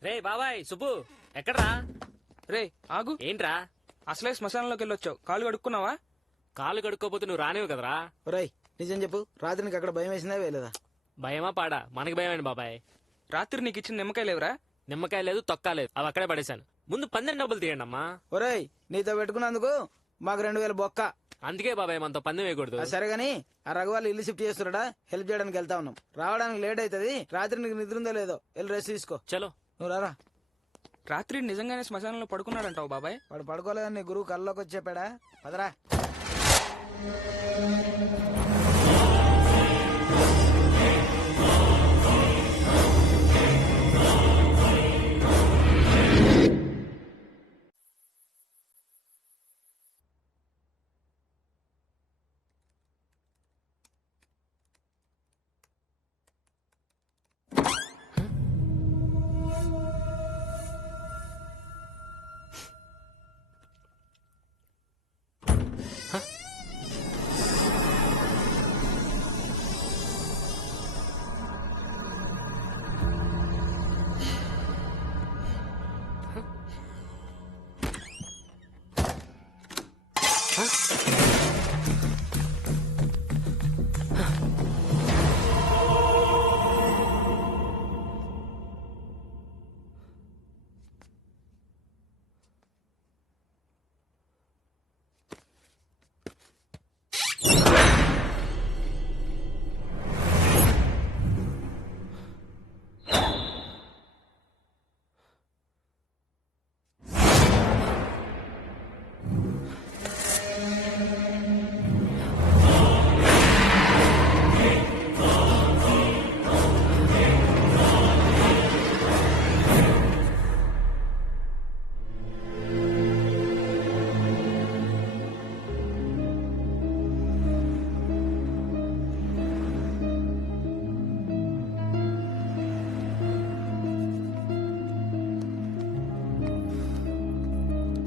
రే బాబాయ్, సుబ్బు ఎక్కడ్రా? రే ఆగు. ఏంట్రా? అసలే శ్మశానంలోకి వెళ్ళొచ్చావు, కాలు కడుక్కున్నావా? కాలు కడుక్కోపోతే నువ్వు రానివి కదరా. ఒరేయ్, నిజం చెప్పు, రాత్రి నీకు అక్కడ భయం వేసిందా వేయలేదా? భయమా పాడా? మనకి భయమేంటి బాబాయ్. రాత్రి నీకు ఇచ్చిన నిమ్మకాయ లేవురా? నిమ్మకాయ లేదు, తొక్క లేదు, అవి అక్కడే పడేశాను. ముందు 12 డబ్బులు తీయండి అమ్మా. ఒరేయ్, నీతో పెట్టుకున్నందుకు మాకు 2,000 బొక్క. అందుకే బాబాయ్ మనతో పందెం వేయకూడదు. సరే గాని, ఆ రఘువాళ్ళు ఇల్లు షిఫ్ట్ చేస్తున్నాడా, హెల్ప్ చేయడానికి వెళ్తా ఉన్నాం. రావడానికి లేట్ అవుతుంది. రాత్రి నీకు నిద్ర ఉందో లేదో, వెళ్ళి రెస్ట్ తీసుకో. చలో. నువ్వు రారా. రాత్రి నిజంగానే శ్మశానంలో పడుకున్నాడంటావు బాబాయ్? వాడు పడుకోలేదని నీ గురువు కల్లోకి వచ్చి చెప్పాడా? పదరా.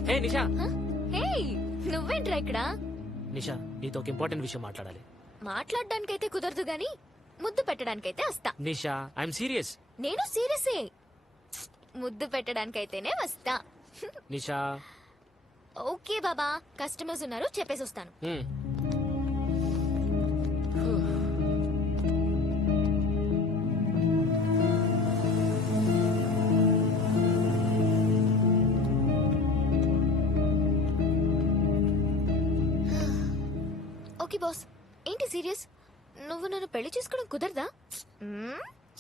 హే నిషా. హే నువ్వేంట్రా ఇక్కడ? నిషా, నీతో ఒక ఇంపార్టెంట్ విషయం మాట్లాడాలి. మాట్లాడడానికైతే కుదరదు గాని ముద్దు పెట్టడానికైతే వస్తా. నిషా, ఐఎమ్ సీరియస్. నేను సీరియసే. ముద్దు పెట్టడానికైతేనే వస్తా. నిషా. ఓకే బాబా, కస్టమర్స్ ఉన్నారు, చెప్పేసి వస్తాను. ఓకే బాస్, ఏంటి సీరియస్? నువ్వు నన్ను పెళ్లి చేసుకోవడం కుదరదా?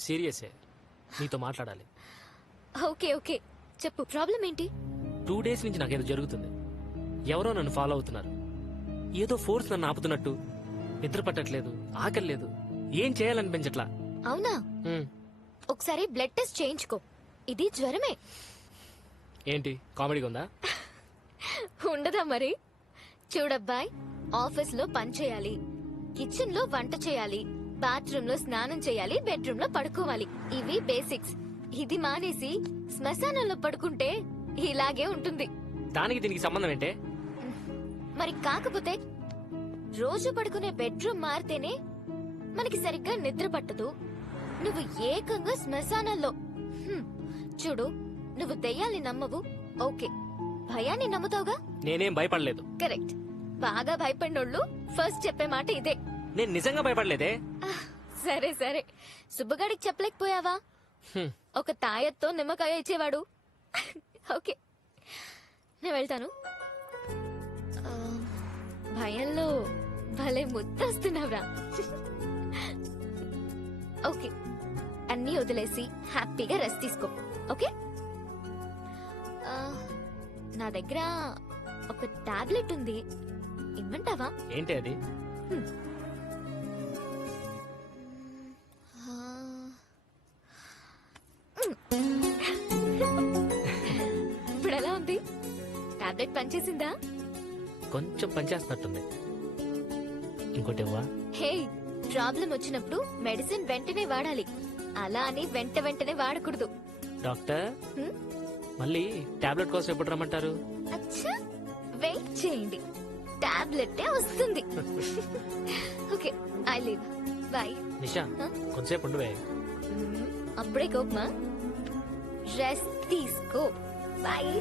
సీరియసే, నీతో మాట్లాడాలి. ఓకే ఓకే చెప్పు, ప్రాబ్లం ఏంటి? 2 days నుంచి నాకేదో జరుగుతుంది. ఎవరో నన్ను ఫాలో అవుతున్నారు. ఏదో ఫోర్స్ నన్ను ఆపుతున్నట్టు. నిద్ర పట్టట్లేదు, ఆకలి లేదు, ఏం చేయాలనిపించట్లా. అవునా? ఒకసారి బ్లడ్ టెస్ట్ చేయించుకో. ఇది జ్వరమే. ఏంటి కామెడీగా ఉందా? ఉండదా మరి? చూడబ్బాయ్, ఆఫీస్ లో పని చేయాలి, కిచెన్ లో వంట చేయాలి, బాత్రూమ్ లో స్నానం చేయాలి, బెడ్రూమ్ లో పడుకోవాలి. ఇవి బేసిక్స్. ఇది మానేసి శ్మశానంలో పడుకుంటే ఇలాగే ఉంటుంది. దానికి దీనికి సంబంధం ఏంటే? మరి కాకపోతే రోజు పడుకునే బెడ్రూమ్ మారితేనే మనకి సరిగ్గా నిద్ర పట్టదు. నువ్వు ఏకంగా శ్మశానంలో. చూడు, నువ్వు దెయ్యాల్ని నమ్మవు, ఓకే, భయాన్ని నమ్ముతావుగా? నేనేం భయపడలేదు. కరెక్ట్. బాగా భయపడినోళ్ళు ఫస్ట్ చెప్పే మాట ఇదే. నేను నిజంగా భయపడలేదే. సరే సరే, సుబ్బగాడికి చెప్పలేకపోయావా? ఒక తాయత్తో నిమ్మకాయ ఇచ్చేవాడు. ఓకే, నేను వెళ్తాను. భయంలో భలే ముద్దొస్తున్నావురా. ఓకే, అన్నీ వదిలేసి హ్యాపీగా రెస్ట్ తీసుకో. ఓకే, నా దగ్గర ఒక టాబ్లెట్ ఉంది, ఇమ్మంటావా? ఏంటి అది? ఇప్పుడు ఎలా ఉంది? టాబ్లెట్ పనిచేసిందా? కొంచెం పనిచేస్తున్నట్టుంది. ఇంకోటి ఇవ్వా? హే, ప్రాబ్లం వచ్చినప్పుడు మెడిసిన్ వెంటనే వాడాలి, అలా అని వెంటనే వాడకూడదు. డాక్టర్, మళ్ళీ టాబ్లెట్ కోసం ఎప్పుడు రమ్మంటారు? అచ్చా, వెయిట్ చేయండి, టాబ్లెట్ వస్తుంది. Okay, I leave. బాయ్. నిషా, కొంచెంసేపు ఉండువే. అప్పుడే కోపమా? రెస్ట్ తీసుకో. బాయ్.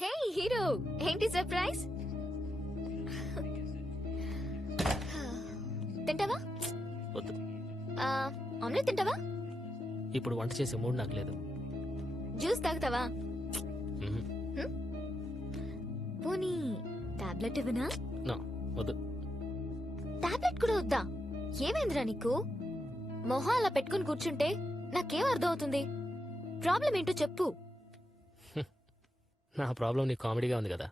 హే హీరో, ఏంటి సర్ప్రైజ్? తింటావా? వద్దు. ఆమ్లెట్ తింటావా? ఇప్పుడు వంట చేసే మూడు నాకు లేదు. జ్యూస్ తాగుతావా? పోనీ టాబ్లెట్ ఇవ్వనా? వద్దు. టాబ్లెట్ కూడా వద్దా? ఏమైందిరా నీకు? మొహం అలా పెట్టుకుని కూర్చుంటే నాకేం అర్థం అవుతుంది? ప్రాబ్లం ఏంటో చెప్పు. నా ప్రాబ్లం నీ కామెడీగా ఉంది కదా.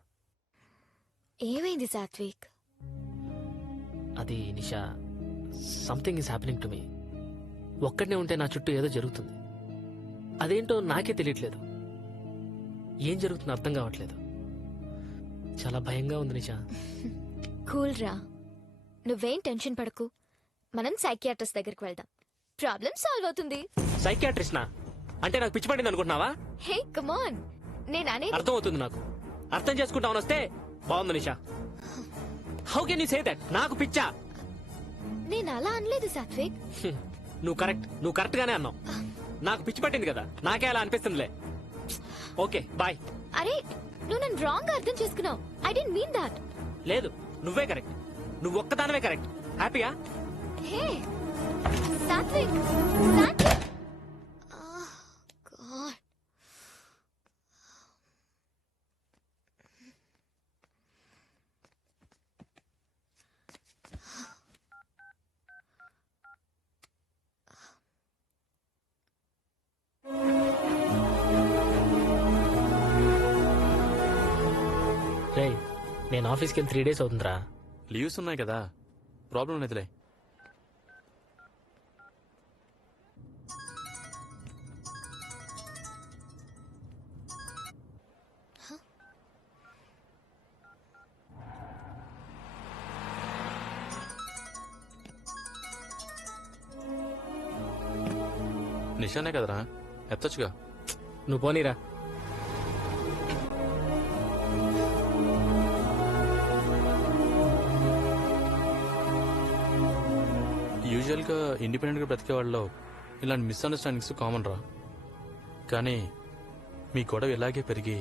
ఏమైంది సాత్విక్? అది నిషా, something is happening to me. ఒక్కడనే ఉంటే నా చుట్టూ ఏదో జరుగుతుంది. అదేంటో నాకే తెలియట్లేదు. ఏం జరుగుతుందో అర్థం కావట్లేదు. చాలా భయంగా ఉంది నిషా. కూల్ రా, నువ్వేం టెన్షన్ పడకు. మనం సైకియాట్రిస్ట్ దగ్గరికి వెళ్దాం, ప్రాబ్లం సాల్వ్ అవుతుంది. సైకియాట్రిస్టా? అంటే నాకు పిచ్చి పడింది అనుకుంటున్నావా? హే కమాన్, నేను అనేది అర్థం అవుతుంది నాకు. అర్థం చేసుకుంటామని వస్తే బాగుంది Nisha. How can you say that? నాకు పిచ్చా? నేను అలా అనలేదు సాత్విక్. నువ్వు కరెక్ట్ గానే అన్నావు. నాకు పిచ్చి పట్టింది కదా, నాకే అలా అనిపిస్తుందిలే. Okay bye. అరే నువ్వు నన్ను రాంగ్ అర్థం చేసుకున్నావు. I didn't mean that. లేదు, నువ్వే కరెక్ట్. నువ్వు ఒక్కదానవే కరెక్ట్. హ్యాపీయా? హే సాత్విక్, సాత్విక్. గాడ్. రేయ్, నేను ఆఫీస్కి వెళ్ళి 3 days అవుతుందిరా. లీవ్స్ ఉన్నాయి కదా, ప్రాబ్లం లేదులే. నిషానే కదరా, ఎత్తొచ్చుగా. నువ్వు పోనీరా. యూజువల్ గా ఇండిపెండెంట్ గా బ్రతికే వాళ్ళలో ఇలాంటి మిస్అండర్స్టాండింగ్స్ కామన్ రా. కానీ మీ గొడవ ఇలాగే పెరిగి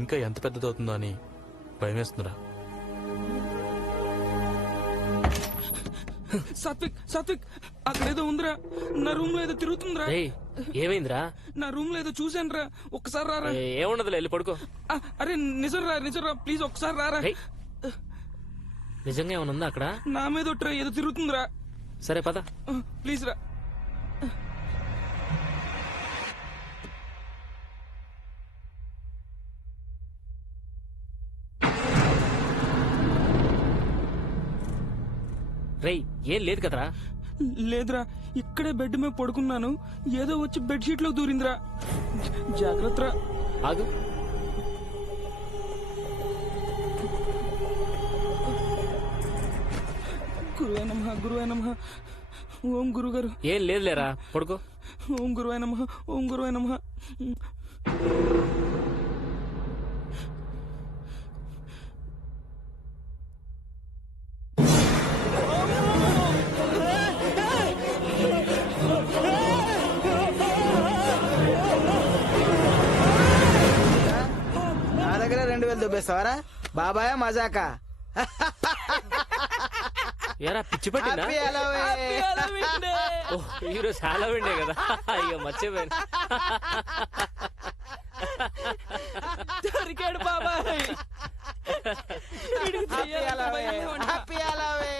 ఇంకా ఎంత పెద్దదవుతుందో అని భయమేస్తుందిరా. సాత్విక్ అక్కడేదో ఉందిరా. నా రూమ్ లో ఏదో తిరుగుతుందిరా. రేయ్, ఏమైందిరా? నా రూమ్ లో ఏదో చూశాను రా. ఒక్కసారి రారా. ఏముండదులే, వెళ్ళి పడుకో. అరే నిజం రా ప్లీజ్ ఒక్కసారి రారా. రేయ్, నిజంగా ఏమైనా ఉందా అక్కడ? నా మీద ఒట్రా, ఏదో తిరుగుతుందిరా. సరే పద. ప్లీజ్ రా. రేయ్, ఏం లేదు కదరా? లేదురా, ఇక్కడే బెడ్ మీద పడుకున్నాను. ఏదో వచ్చి బెడ్షీట్ లో దూరిందిరా. జాగ్రత్త. ఆగు. గురువే నమః. ఓం గురుగారు. ఏం లేదులేరా, పడుకో. ఓం గురువే నమః. నా దగ్గర 2000 దుబ్బేస్తావారా? బాబాయ్ మజాకా. ఏరా పిచ్చి పట్టిందా? Happy Halloween. ఓ, ఈరోజు హాలోవీనే కదా. అయ్యో మర్చిపోయాను. దొరికాడు బాబాయ్. Happy Halloween.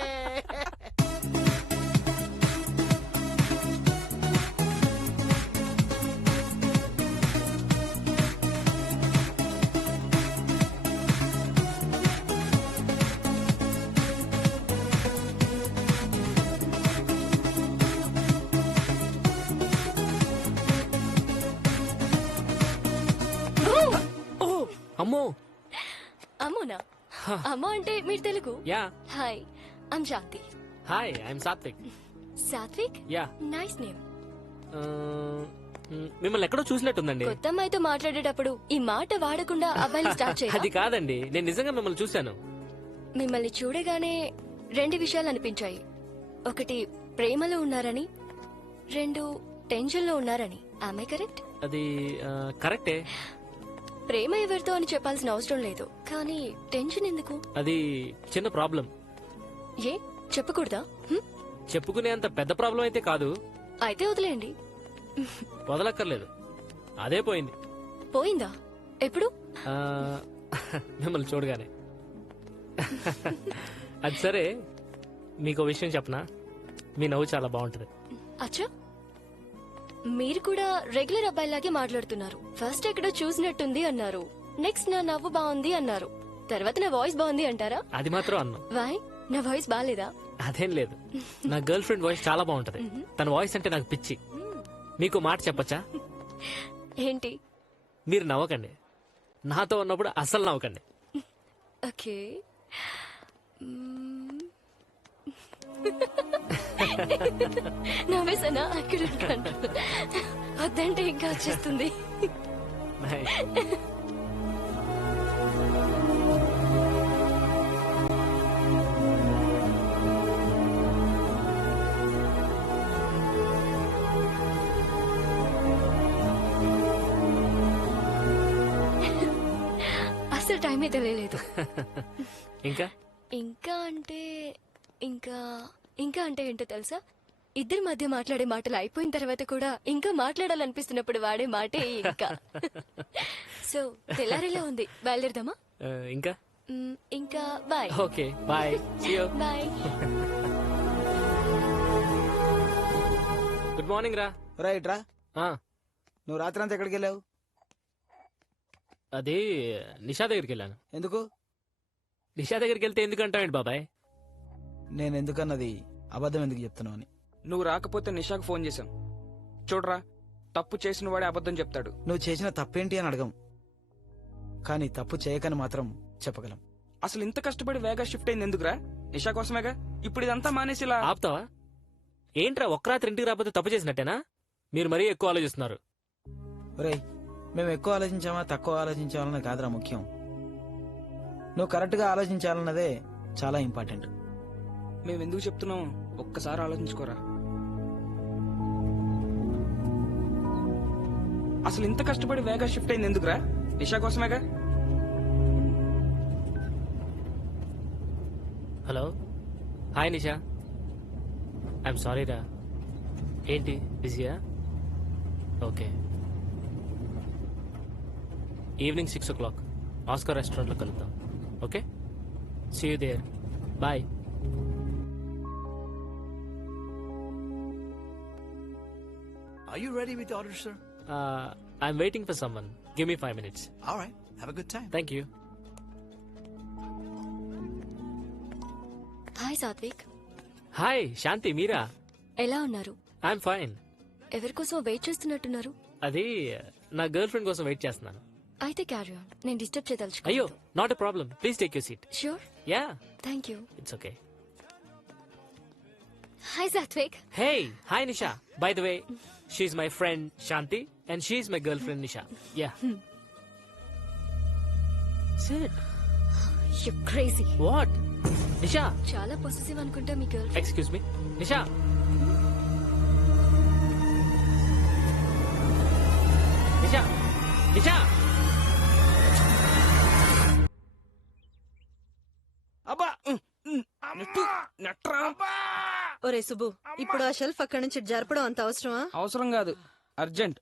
అమ్మో. అమ్మోనా? అమ్మో అంటే మీరు Telugu? Yeah. Hi, I'm Shanti. Hi, I'm Satvik. Satvik? Yeah. Nice name. మిమ్మల్ని ఎక్కడో చూసినట్టుందండి. కొత్త అమ్మాయితో మాట్లాడేటప్పుడు ఈ మాట వాడకుండా అబ్బాయిలు స్టార్ట్ చేయాలి. అది కాదండి, నేను నిజంగా మిమ్మల్ని చూశాను. మిమ్మల్ని చూడగానే 2 విషయాలు అనిపించాయి. ఒకటి ప్రేమలో ఉన్నారని, 2 టెన్షన్ లో ఉన్నారని. ఆమె కరెక్ట్? అది కరెక్టే. ప్రేమ ఎవరితో అని చెప్పాల్సిన అవసరం లేదు, కానీ టెన్షన్ ఎందుకు? అది చిన్న ప్రాబ్లం. ఏ చెప్పకూడదా? చెప్పుకునేంత పెద్ద ప్రాబ్లం అయితే కాదు. అయితే వదిలేయండి. వదలక్కర్లేదు, అదే పోయింది. పోయిందా? ఎప్పుడు? మిమ్మల్ని చూడగానే. అది సరే, మీకు విషయం చెప్పనా? మీ నవ్వు చాలా బాగుంటది. అచ్చా, మీరు కూడా రెగ్యులర్ అబ్బాయిలాగే మాట్లాడుతున్నారు. ఫస్ట్ ఎక్కడో చూసినట్టుంది అన్నారు, నెక్స్ట్ నా నవ్వు బాగుంది అన్నారు, తర్వాత నా వాయిస్ బాగుంది అంటారా? అది మాత్రం అన్నా. వై, నా వాయిస్ బాగాలేదా? అదేం లేదు, నా గర్ల్ ఫ్రెండ్ వాయిస్ చాలా బాగుంటది. తన వాయిస్ అంటే నాకు పిచ్చి. మీకు మాట చెప్పచ్చా? ఏంటి? మీరు నవ్వకండి, నాతో ఉన్నప్పుడు అస్సలు నవ్వకండి. ఓకే. నవ్వేసానా? అక్కడ వద్దంటే ఇంకా వచ్చేస్తుంది. Nice. అసలు టైమే తెలియలేదు. ఇంకా ఇంకా అంటే ఇంకా ఇంకా అంటే ఏంటో తెలుసా? ఇద్దరి మధ్య మాట్లాడే మాటలు అయిపోయిన తర్వాత కూడా ఇంకా మాట్లాడాలనిపిస్తున్నప్పుడు వాడే మాటే ఇంకా. సో తెల్లారిలా ఉంది, బయలుదేరదామా? ఇంకా ఇంకా bye. Okay bye. See you. Bye. Good morning రా. రైట్ రా. ఆ, నువ్వు రాత్రి అంతా ఎక్కడికి వెళ్ళావు? అది నిషా దగ్గరికి వెళ్ళాను. ఎందుకు? నిషా దగ్గరికి వెళ్తే ఎందుకు అంటావేంటి బాబాయ్? నేను ఎందుకన్నది అబద్ధం ఎందుకు చెప్తున్నావు అని. నువ్వు రాకపోతే నిషాకు ఫోన్ చేశాం. చూడరా, తప్పు చేసిన వాడే అబద్ధం చెప్తాడు. నువ్వు చేసిన తప్పేంటి అని అడగం, కానీ తప్పు చేయకని మాత్రం చెప్పగలం. అసలు ఇంత కష్టపడి వేగా షిఫ్ట్ అయింది ఎందుకురా? నిషా కోసమేగా. ఇప్పుడు ఇదంతా మానేసి ఇలా ఆపుతావా? ఏంట్రా ఒక్క రాత్రి ఇంటికి రాకపోతే తప్పు చేసినట్టేనా? మీరు మరీ ఎక్కువ ఆలోచిస్తున్నారు. ఒరేయ్, మేము ఎక్కువ ఆలోచించామా తక్కువ ఆలోచించాలన్నది కాదురా ముఖ్యం. నువ్వు కరెక్ట్గా ఆలోచించాలన్నదే చాలా ఇంపార్టెంట్. మేము ఎందుకు చెప్తున్నాం ఒక్కసారి ఆలోచించుకోరా. అసలు ఇంత కష్టపడి వేగా షిఫ్ట్ అయింది ఎందుకురా? నిషా కోసమేగా. Hello, hi Nisha. I'm sorry రా. ఏంటి బిజీయా? ఓకే, ఈవినింగ్ 6 o'clock ఆస్కర్ రెస్టారెంట్లో కలుద్దాం. Okay, see you there. Bye. Are you ready with the order, sir? I'm waiting for someone. Give me 5 minutes. All right. Have a good time. Thank you. Hi Satvik. Hi Shanti, మీరా? ఎలా ఉన్నారు? I'm fine. ఎవరి కోసం wait చేస్తున్నట్టున్నారు? అది నా girl friend కోసం wait చేస్తున్నాను. అయితే క్యారీ ఆన్, నేను డిస్టర్బ్ చేయదలుచుకో. అయ్యో, not a problem. Please take your seat. Sure. Yeah, thank you. It's okay. Hi Satvik. Hey, hi Nisha. By the way, she's my friend Shanti and she's my girl friend Nisha. Yeah. Sit. You crazy. What? Nisha. చాలా possessive అనుకుంటా మీ girl. Excuse me నిషా. నిషా, నిషా. అబ్బా నెట్రా. ఒరే సుబ్బు, ఇప్పుడు ఆ shelf అక్కడి నుంచి జరపడం అంత అవసరమా? అవసరం కాదు, అర్జెంట్.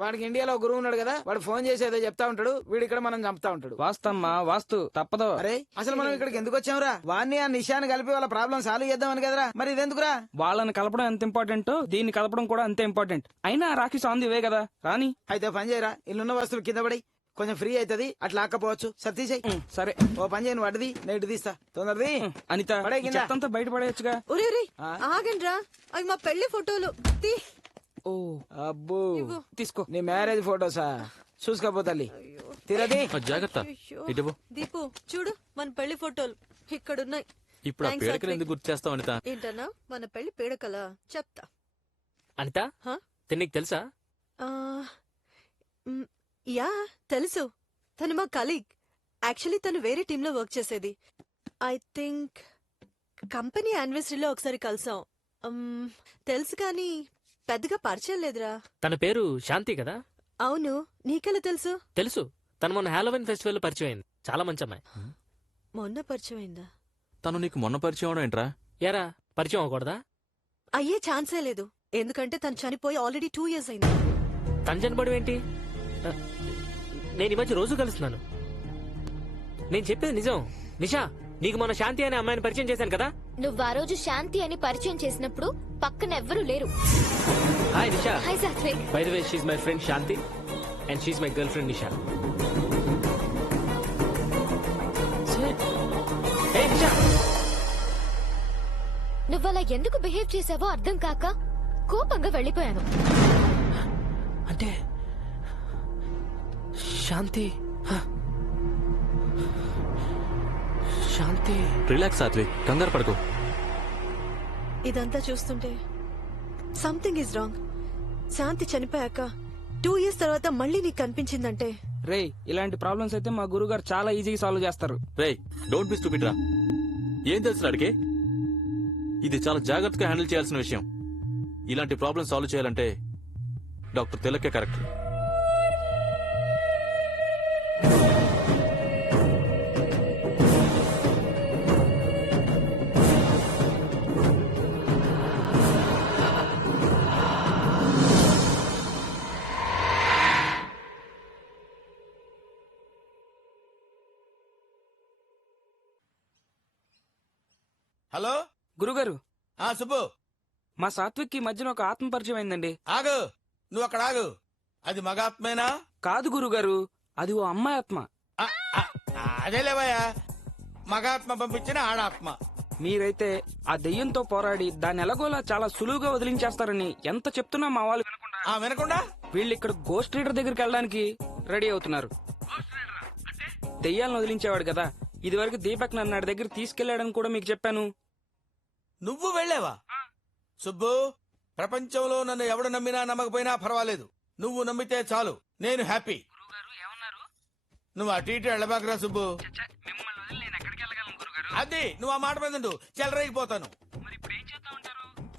వాడికి ఇండియాలో ఒక గురువు ఉన్నాడు కదా, వాడు ఫోన్ చేసి ఏదో చెప్తా ఉంటాడు, వీడు ఇక్కడ మనం చంపుతా ఉంటాడు. వాస్తమ్మా, వాస్తు తప్పదు. అరే అసలు మనం ఇక్కడికి ఎందుకు వచ్చాంరా? వాణ్ణి ఆ నిషాని కలిపి వాళ్ళ ప్రాబ్లం సాల్వ్ చేద్దామని కదరా. మరి ఇదెందుకురా? వాళ్ళని కలపడం ఎంత ఇంపార్టెంట్, దీన్ని కలపడం కూడా అంతే ఇంపార్టెంట్. అయినా రాఖీ ఆన్ ది వే కదా, రాని. అయితే పని చేయరా, ఇల్లున్న వస్తువులు కింద పడి కొంచెం ఫ్రీ అవుతుంది, అట్లా ఆకపోవచ్చు. సరే తీసేయ్. సరే, ఓ పని చేయను, అడ్డది నేను ఇటు తీస్తా. తొందరది అనిత, పడే కింద. చెత్తంతా బయట పడేయచ్చుగా. ఒరే ఒరే, ఆగండి రా, అవి మా పెళ్లి ఫోటోలు. తీ. ఓ అబ్బో, తీసుకో. నీ మ్యారేజ్ ఫోటోసా? చూసుకోపోతల్లి తిరది. జాగ్రత్త. అయ్యో. ఇటువో. దీపు చూడు, మన పెళ్లి ఫోటోలు ఇక్కడున్నాయి. ఇప్పుడు ఆ Thanks, పేడకలు సాత్విక్. ఎందుకు గుర్తు చేస్తావు అనిత? ఏంటన్నా మన పెళ్లి పేడకలా? చెప్తా. అనిత, హా? నీకు తెలుసా? ఆ, యా తెలుసు. తను మా కలీగ్. యాక్చువల్లీ తను వేరే టీంలో వర్క్ చేసేది. ఐ థింక్ కంపెనీ యానివర్సరీలో ఒకసారి కలిసాం. తెలుసు కానీ పెద్దగా పరిచయం లేదురా. తన పేరు శాంతి కదా? అవును, నీకెలా తెలుసు? తెలుసు, తను మొన్న హాలోవిన్ ఫెస్టివల్ లో పరిచయం అయింది. చాలా మంచి అమ్మాయి. మొన్న పరిచయం అయిందా? తను నీకు మొన్న పరిచయం అవడం ఏంట్రా? ఎరా, పరిచయం అవ్వకూడదా? అయ్యే ఛాన్సే లేదు, ఎందుకంటే తను చనిపోయి ఆల్రెడీ 2 years అయింది. తను చనిపోవడం ఏంటి? నేను ఈ మధ్య రోజు కలుస్తున్నాను. నేను చెప్పేది నిజం. నిషా, నీకు మన శాంతి అనే అమ్మాయిని పరిచయం చేశాను కదా? నువ్వు ఆ రోజు శాంతి అని పరిచయం చేసినప్పుడు పక్కన ఎవ్వరూ లేరు. Hi Nisha. Hi Satvik. By the way, she's my friend Shanti and she's my girl friend Nisha. Hey Nisha. నువ్వు అలా ఎందుకు బిహేవ్ చేసావో అర్థం కాక కోపంగా వెళ్ళిపోయాను. అంటే శాంతి శాంతి. రిలాక్స్ సాత్విక్, కంగారు పడకు. ఇదంతా చూస్తుంటే సంథింగ్ ఇస్ రాంగ్. శాంతి చనిపోయాక 2 years తర్వాత మళ్ళీ నీకు కనిపించిందంటే రేయ్, ఇలాంటి ప్రాబ్లమ్స్ అయితే మా గురుగారు చాలా ఈజీగా సాల్వ్ చేస్తారు. రేయ్, డోంట్ బి స్టూపిడ్ రా. ఏం తెలుసు అడిగే? ఇది చాలా జాగ్రత్తగా హ్యాండిల్ చేయాల్సిన విషయం. ఇలాంటి ప్రాబ్లమ్ సాల్వ్ చేయాలంటే డాక్టర్ తిలకే కరెక్ట్. హలో గురుగారు, సుబ్బు, మా సాత్విక్ ఈ మధ్యన ఒక ఆత్మ పరిచయం అయిందండి. ఆగు, నువ్వు అక్కడ ఆగు. అది మగాత్మేనా? కాదు గురుగారు, అది ఓ అమ్మాయి ఆత్మ. అదేలేవయ్యా, మగాత్మ పంపించిన ఆడాత్మ. మీరైతే ఆ దెయ్యంతో పోరాడి దాన్ని ఎలాగోలా చాలా సులువుగా వదిలించేస్తారని ఎంత చెప్తున్నా మా వాళ్ళు వినకుండా వీళ్ళు ఇక్కడ గోస్ట్ రీడర్ దగ్గరికి వెళ్ళడానికి రెడీ అవుతున్నారు. దెయ్యాలను వదిలించేవాడు కదా, ఇదివరకు దీపక్ నన్ను నాడి దగ్గర తీసుకెళ్లాడని కూడా మీకు చెప్పాను. నువ్వు వెళ్ళావా? సుబ్బు, ప్రపంచంలో నన్ను ఎవడు నమ్మినా నమ్మకపోయినా పర్వాలేదు. నువ్వు నమ్మితే చాలు, నేను హ్యాపీ. నువ్వు అటు ఇటు వెళ్ళబాకరా సుబ్బు. అది నువ్వు ఆ మాట మీద ఉండు, చెలరేగిపోతాను.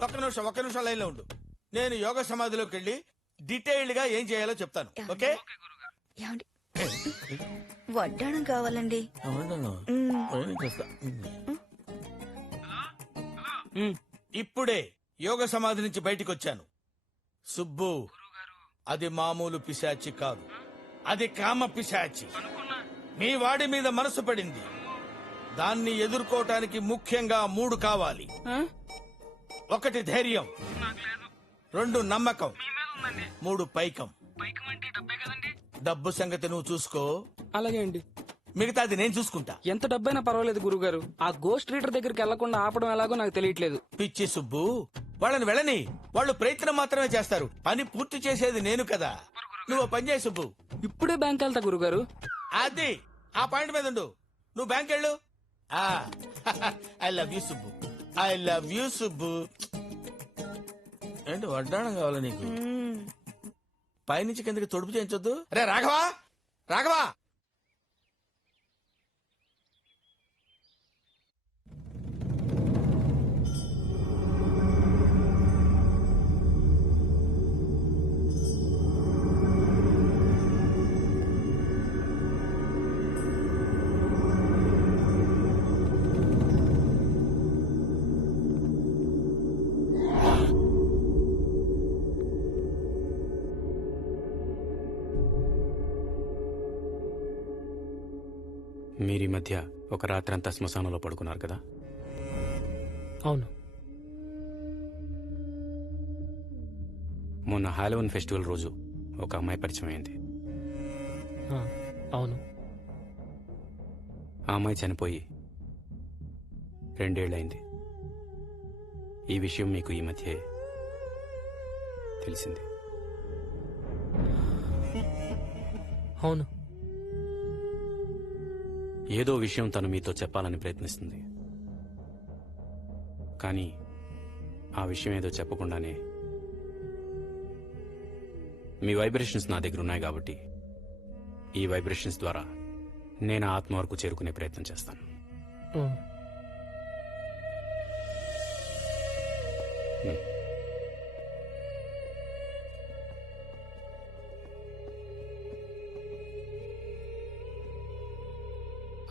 ఒక్క నిమిషం లైన్ లో ఉండు. నేను యోగ సమాధిలోకి వెళ్ళి డీటెయిల్డ్ గా ఏం చేయాలో చెప్తాను. ఓకే? వడ్డాణం కావాలండి. ఇప్పుడే యోగ సమాధి నుంచి బయటికి వచ్చాను. సుబ్బు, అది మామూలు పిశాచి కాదు, అది కామ పిశాచి. మీ వాడి మీద మనసు పడింది. దాన్ని ఎదుర్కోవటానికి ముఖ్యంగా 3 కావాలి. 1 ధైర్యం, 2 నమ్మకం, 3 పైకం. డబ్బు సంగతి నువ్వు చూసుకో. అలాగే అండి. మిగతాది నేను చూసుకుంటా. ఎంత డబ్బైనా పర్వాలేదు గురుగారు, ఆ గోస్ట్ రీడర్ దగ్గరికి వెళ్లకుండా ఆపడం ఎలాగో నాకు తెలియట్లేదు. పిచ్చి సుబ్బు, వాళ్ళని వెళ్ళని. వాళ్ళు ప్రయత్నం మాత్రమే చేస్తారు, పని పూర్తి చేసేది నేను కదా. నువ్వు పని చేయి సుబ్బు. ఇప్పుడే బ్యాంక్ వెళ్తా గురుగారు. అది ఆ పాయింట్ మీద ఉండు. నువ్వు బ్యాంక్ వెళ్ళు. I love you Subbu, I love you Subbu. ఏంటి వడ్డాణం కావాలా నీకు? పైనుంచి కిందకి తొడుపు చేయించొద్దు. రే రాఘవా, రాఘవా. మీరీ మధ్య ఒక రాత్రంతా శ్మశానంలో పడుకున్నారు కదా? అవును. మొన్న హాలోవీన్ ఫెస్టివల్ రోజు ఒక అమ్మాయి పరిచయం అయింది. అవును. ఆ అమ్మాయి చనిపోయి 2 ఏళ్లయింది. ఈ విషయం మీకు ఈ మధ్య తెలిసింది. అవును. ఏదో విషయం తను మీతో చెప్పాలని ప్రయత్నిస్తుంది, కానీ ఆ విషయం ఏదో చెప్పకుండానే మీ వైబ్రేషన్స్ నా దగ్గర ఉన్నాయి కాబట్టి ఈ వైబ్రేషన్స్ ద్వారా నేను ఆత్మ వరకు చేరుకునే ప్రయత్నం చేస్తాను.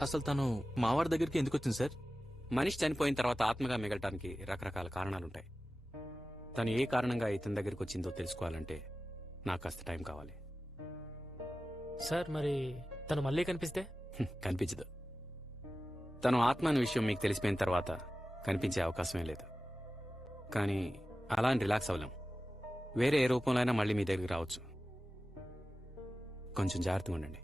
అసలు తను మావాడి దగ్గరికి ఎందుకు వచ్చింది సార్? మనిషి చనిపోయిన తర్వాత ఆత్మగా మిగలటానికి రకరకాల కారణాలుంటాయి. తను ఏ కారణంగా ఇతని దగ్గరికి వచ్చిందో తెలుసుకోవాలంటే నాకు కాస్త టైం కావాలి. సార్, మరి తను మళ్ళీ కనిపిస్తే? కనిపించదు. తను ఆత్మ అనే విషయం మీకు తెలిసిపోయిన తర్వాత కనిపించే అవకాశమే లేదు. కానీ అలా అని రిలాక్స్ అవ్వలేం. వేరే ఏ రూపంలో అయినా మళ్ళీ మీ దగ్గరికి రావచ్చు. కొంచెం జాగ్రత్తగా ఉండండి.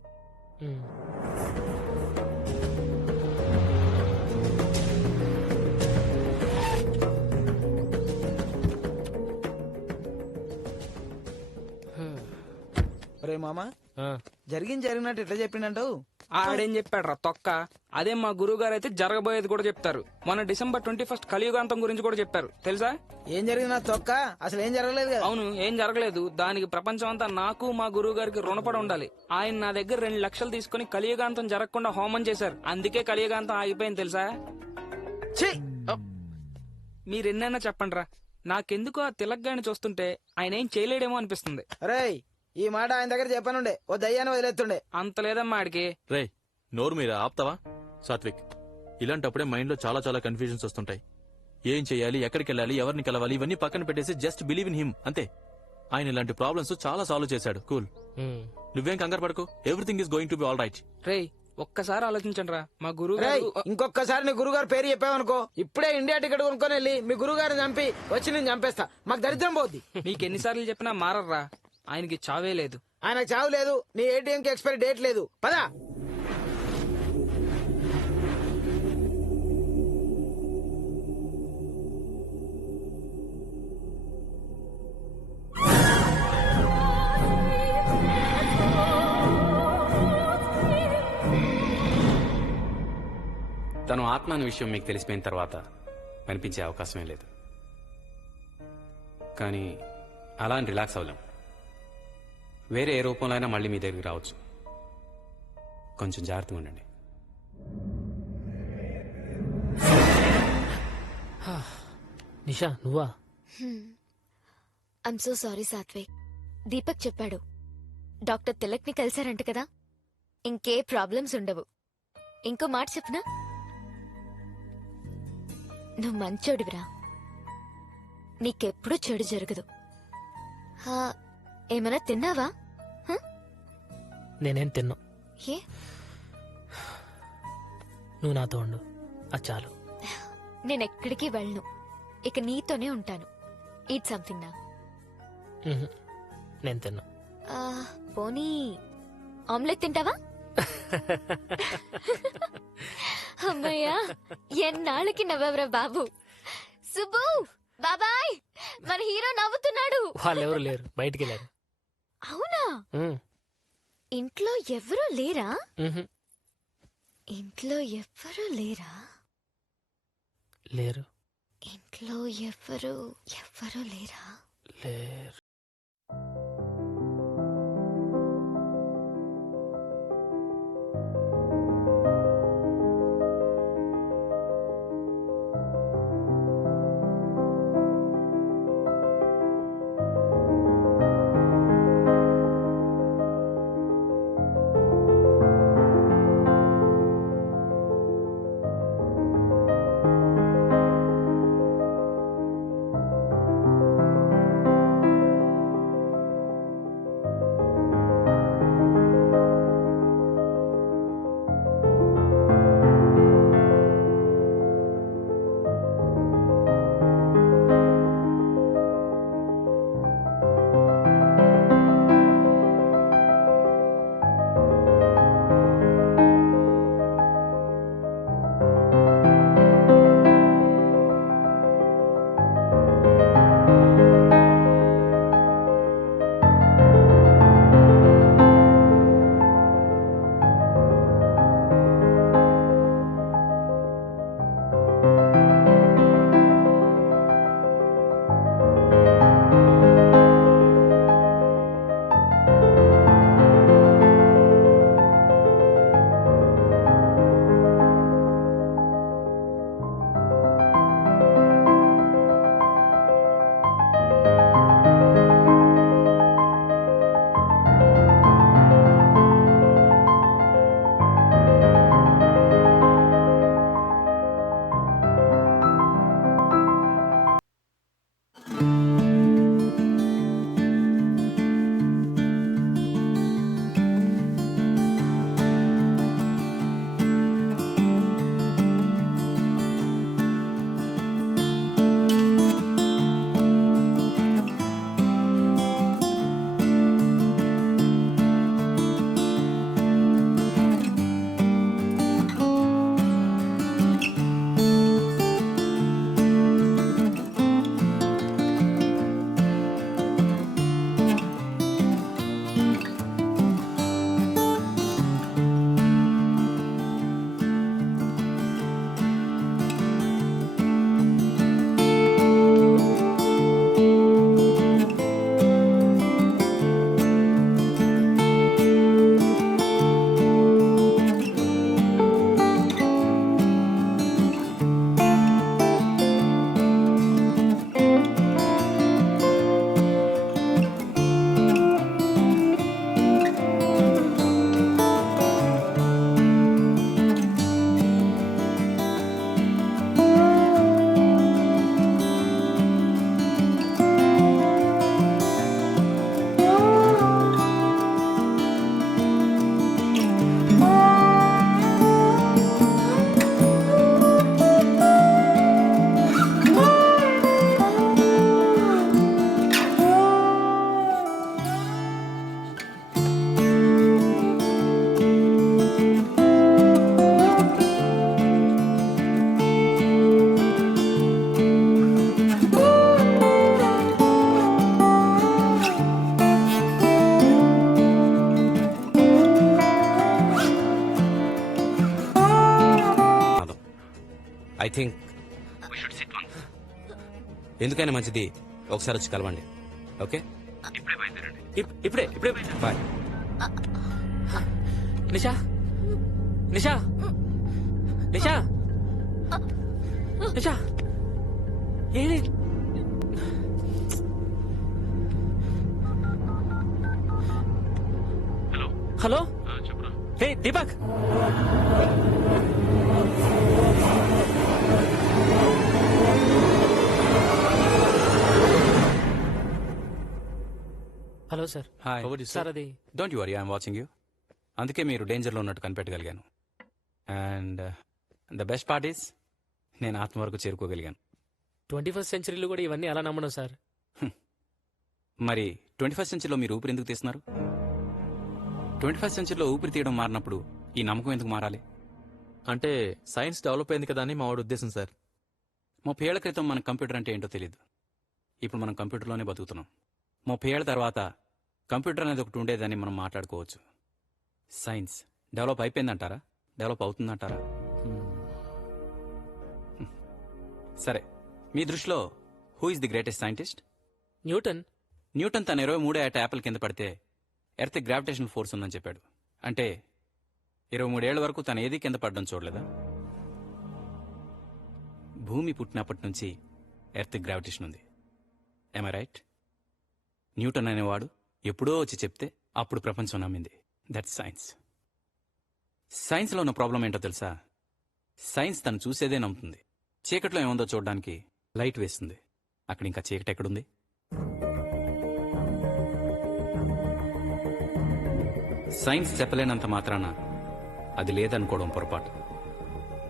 రే మామా, జరిగినట్టు ఎట్లా చెప్పిండంటావు? ఆడేం చెప్పాడు తొక్క. అదే మా గురువు గారు అయితే జరగబోయేది కూడా చెప్తారు. మొన్న December 21 కలియుగాంతం గురించి కూడా చెప్పారు తెలుసా? ఏం జరిగినా తొక్క, అసలు ఏం జరగలేదు కదా. అవును, ఏం జరగలేదు. దానికి ప్రపంచం అంతా నాకు మా గురువు గారికి రుణపడి ఉండాలి. ఆయన నా దగ్గర 2 లక్షలు తీసుకుని కలియుగాంతం జరగకుండా హోమం చేశారు. అందుకే కలియుగాంతం ఆగిపోయింది తెలుసా? మీరెన్నైనా చెప్పండి రా, నాకెందుకు ఆ తిలక్ గారిని చూస్తుంటే ఆయన ఏం చేయలేడేమో అనిపిస్తుంది. రేయ్, ఈ మాట ఆయన దగ్గర చెప్పనుండే, ఓ దయ్యాన్ని వదిలేస్తుండే. అంత లేదమ్మా ఆడికి. రే నోరు మీరు ఆపుతావా? సాత్విక్, ఇలాంటప్పుడే మైండ్ లో చాలా చాలా కన్ఫ్యూజన్స్ వస్తుంటాయి. ఏం చేయాలి, ఎక్కడికి వెళ్ళాలి, ఎవరిని కలవాలి, ఇవన్నీ పక్కన పెట్టేసి జస్ట్ బిలీవ్ ఇన్ హిమ్ అంతే. ఆయన ఇలాంటి ప్రాబ్లమ్స్ చాలా సాల్వ్ చేశాడు. కూల్, నువ్వేం కంగారు పడకు. Everything is going to be all right. రేయ్ ఒక్కసారి ఆలోచించండి రా, మా గురువు రేయ్, గారు. ఇంకొకసారి నీ గురుగారు పేరు చెప్పావనుకో, ఇప్పుడే ఇండియా టికెట్ కొనుక్కొని వెళ్ళి మీ గురుగారిని చంపి వచ్చి నేను చంపేస్తా. మాకు దరిద్రం పోద్ది. మీకు ఎన్నిసార్లు చెప్పినా మారర్రా, ఆయనకి చావే లేదు. ఆయనకు చావు లేదు, నీ ఏటీఎం కి ఎక్స్పైరీ డేట్ లేదు. పదా. తను ఆత్మ అనే విషయం మీకు తెలిసిపోయిన తర్వాత కనిపించే అవకాశమే లేదు. కానీ అలా అని రిలాక్స్ అవ్వలేం. వేరే ఏ రూపంలో అయినా మళ్ళీ మీ దగ్గరికి రావచ్చు. కొంచెం జాగ్రత్తగా ఉండండి. నిషా నువ్వా? I'm so sorry Satvik. Deepak చెప్పాడు, డాక్టర్ తిలక్ ని కలిశారంట కదా, ఇంకే ప్రాబ్లమ్స్ ఉండవు. ఇంకో మాట చెప్పనా, నువ్వు మంచోడివిరా, నీకెప్పుడు చెడు జరగదు. ఏమైనా తిన్నావా? నేనేం తిన్నా. ఏ? నువ్వు నాతో ఉండు, అది చాలు. నేనెక్కడికి వెళ్ళను, ఇక నీతోనే ఉంటాను. ఈట్ సంథింగ్ నా. నేను తిన్నా. పోనీ ఆమ్లెట్ తింటావా? అమ్మయ్యా, ఎన్నాళ్ళకి నవ్వెవరా బాబు. సుబ్బు బాబాయ్, మన హీరో నవ్వుతున్నాడు. వాళ్ళెవరు లేరు, బయటికి వెళ్ళారు. అవునా? ఇంట్లో ఎవరూ లేరా? ఇంట్లో ఎవ్వరూ లేరా? లేరు. ఇంట్లో ఎవ్వరూ లేరా? లేరు. ఐ థింక్ ఎందుకైనా మంచిది ఒకసారి వచ్చి కలవండి. ఓకే, ఇప్పుడే బాయ్. నిషా నిషా నిషా నిషా ఏంటి? Hello hey Deepak, hello sir. Hi sir అది don't you worry, I'm watching you. అందుకే మీరు డేంజర్లో ఉన్నట్టు కనిపెట్టగలిగాను. And the best part is నేను ఆత్మ వరకు చేరుకోగలిగాను. 21st సెంచరీలో కూడా ఇవన్నీ ఎలా నమ్మడం సార్? మరి 21st సెంచరీలో మీరు ఊపిరి ఎందుకు తీస్తున్నారు? 21st సెంచరీలో ఊపిరి తీయడం మారినప్పుడు ఈ నమ్మకం ఎందుకు మారాలి? అంటే సైన్స్ డెవలప్ అయింది కదా అని మా వాడి ఉద్దేశం సార్. 30 ఏళ్ల క్రితం మనకు కంప్యూటర్ అంటే ఏంటో తెలియదు. ఇప్పుడు మనం కంప్యూటర్లోనే బతుకుతున్నాం. 30 ఏళ్ల తర్వాత కంప్యూటర్ అనేది ఒకటి ఉండేదని మనం మాట్లాడుకోవచ్చు. సైన్స్ డెవలప్ అయిపోయిందంటారా? డెవలప్ అవుతుందంటారా? సరే, మీ దృష్టిలో who is the greatest scientist? Newton. Newton తన 23 ఏట యాపిల్ కింద పడితే ఎర్త్ గ్రావిటేషనల్ ఫోర్స్ ఉందని చెప్పాడు. అంటే 23 ఏళ్ల వరకు తను ఏది కింద పడడం చూడలేదా? భూమి పుట్టినప్పటి నుంచి ఎర్త్ గ్రావిటేషన్ ఉంది. ఎమ్ ఐ రైట్? న్యూటన్ అనేవాడు ఎప్పుడో వచ్చి చెప్తే అప్పుడు ప్రపంచం నమ్మింది. That's science. సైన్స్లో ఉన్న ప్రాబ్లం ఏంటో తెలుసా? సైన్స్ తను చూసేదే నమ్ముతుంది. చీకట్లో ఏముందో చూడడానికి లైట్ వేస్తుంది. అక్కడ ఇంకా చీకటి ఎక్కడుంది? సైన్స్ చెప్పలేనంత మాత్రాన అది లేదనుకోవడం పొరపాటు.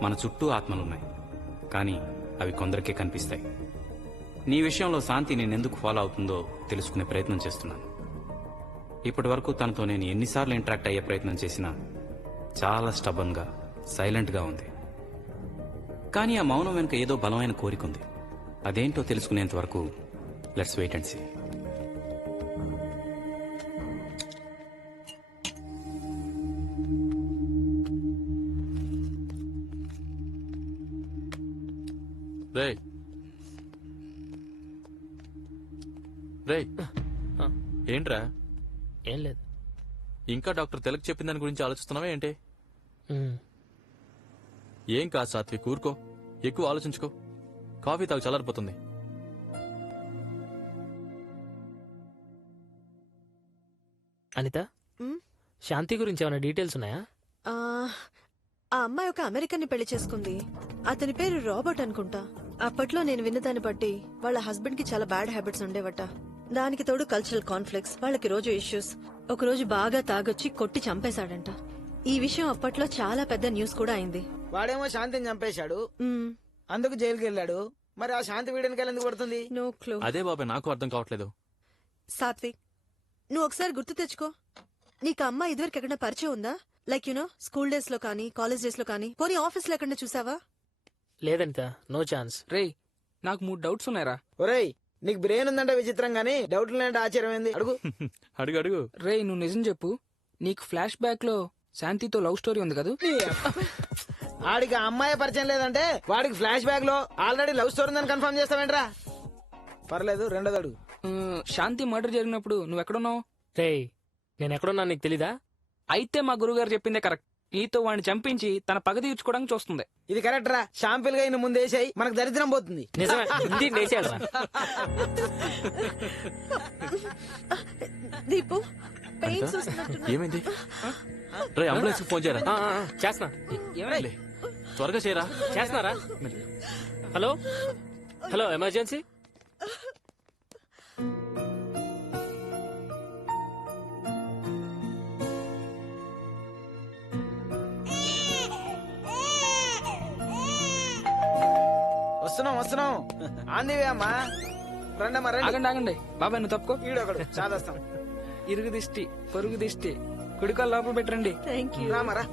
మన చుట్టూ ఆత్మలున్నాయి, కానీ అవి కొందరికే కనిపిస్తాయి. నీ విషయంలో శాంతి నేనెందుకు ఫాలో అవుతుందో తెలుసుకునే ప్రయత్నం చేస్తున్నాను. ఇప్పటి వరకు తనతో నేను ఎన్నిసార్లు ఇంటరాక్ట్ అయ్యే ప్రయత్నం చేసినా చాలా స్టబన్గా, సైలెంట్గా ఉంది. కానీ ఆ మౌనం వెనుక ఏదో బలమైన కోరిక ఉంది. అదేంటో తెలుసుకునేంత వరకు లెట్స్ వెయిట్ అండ్ సీ. రేయ్ రేయ్, ఏంట్రా? ఏం లేదు. ఇంకా డాక్టర్ తెలక్ చెప్పిన దాని గురించి ఆలోచిస్తున్నావా ఏంటి? ఏం కాదు సాత్విక్, ఊరుకో. ఎక్కువ ఆలోచించుకో. కాఫీ తాగు, చల్లారిపోతుంది. అనిత, శాంతి గురించి ఏమైనా డీటెయిల్స్ ఉన్నాయా? ఆ అమ్మాయి ఒక అమెరికన్ ని పెళ్లి చేసుకుంది. అతని పేరు రాబర్ట్ అనుకుంటా. అప్పట్లో నేను విన్నదాన్ని బట్టి వాళ్ళ హస్బెండ్ కి చాలా బ్యాడ్ హ్యాబిట్స్ ఉండేవట. దానికి తోడు కల్చరల్ కాన్ఫ్లిక్ట్స్, వాళ్ళకి రోజు ఇష్యూస్. ఒక రోజు బాగా తాగొచ్చి కొట్టి చంపేశాడంట. ఈ విషయం అప్పట్లో చాలా పెద్ద న్యూస్ కూడా అయింది. వాడేమో శాంతిని చంపేశాడు, అందుకు జైలుకి వెళ్ళాడు. మరి ఆ శాంతి వీడనికి ఎందుకు పడుతుంది? No clue. అదే బాబాయ్, నాకు అర్థం కావట్లేదు. సాత్విక్, నువ్వు ఒకసారి గుర్తు తెచ్చుకో. నీకు అమ్మ ఇదివరకు ఎక్కడ పరిచయం ఉందా? లైక్ యునో స్కూల్ డేస్ లో కానీ, కాలేజ్ డేస్ లో కానీ, పోనీ ఆఫీస్ లో ఎక్కడ చూసావా? లేదంట, నో ఛాన్స్. రే, నాకు 3 డౌట్స్ ఉన్నాయరా. ఒరేయ్, నీకు బ్రెయిన్ ఉందంటే విచిత్రం గానీ డౌట్లు లేదంటే ఆశ్చర్యం ఏంది? అడుగు అడుగు అడుగు. రే, నువ్వు నిజం చెప్పు. నీకు ఫ్లాష్ బ్యాక్ లో శాంతితో లవ్ స్టోరీ ఉంది కదా? ఆడికి ఆ అమ్మాయి పరిచయం లేదంటే వాడికి ఫ్లాష్ బ్యాక్ లో ఆల్రెడీ లవ్ స్టోరీ ఉందని కన్ఫర్మ్ చేస్తావేంట్రా? పర్లేదు, రెండోది అడుగు. శాంతి మర్డర్ జరిగినప్పుడు నువ్వు ఎక్కడున్నావు? రే, నేను ఎక్కడున్నా నీకు తెలీదా? అయితే మా గురుగారు చెప్పిందే కరెక్ట్. నీతో వాడిని చంపించి తన పగ తీర్చుకోవడానికి చూస్తుంది. ఇది కరెక్ట్ రా. షాంపిల్ గా ముందు వేసాయి, మనకు దరిద్రం పోతుంది. నిజమే, ఇంది వేసేయాలరా. దీపు, అనిత, ఏమైంది? రే, అంబులెన్స్ ఫోన్ చేయరా. చేస్తున్నా. లే, త్వరగా చేయరా. చేస్తున్నారా? Hello hello, emergency. వస్తున్నాం ఆందివే అమ్మా. రండమ్మా రండి. ఆగండి బాబాయ్, నువ్వు తప్పుకో. ఈడొకడు చాదస్తాం. ఇరుగు దిష్టి, పొరుగు దిష్టి, కుడికాలు లోపల పెట్టండి. రామరా.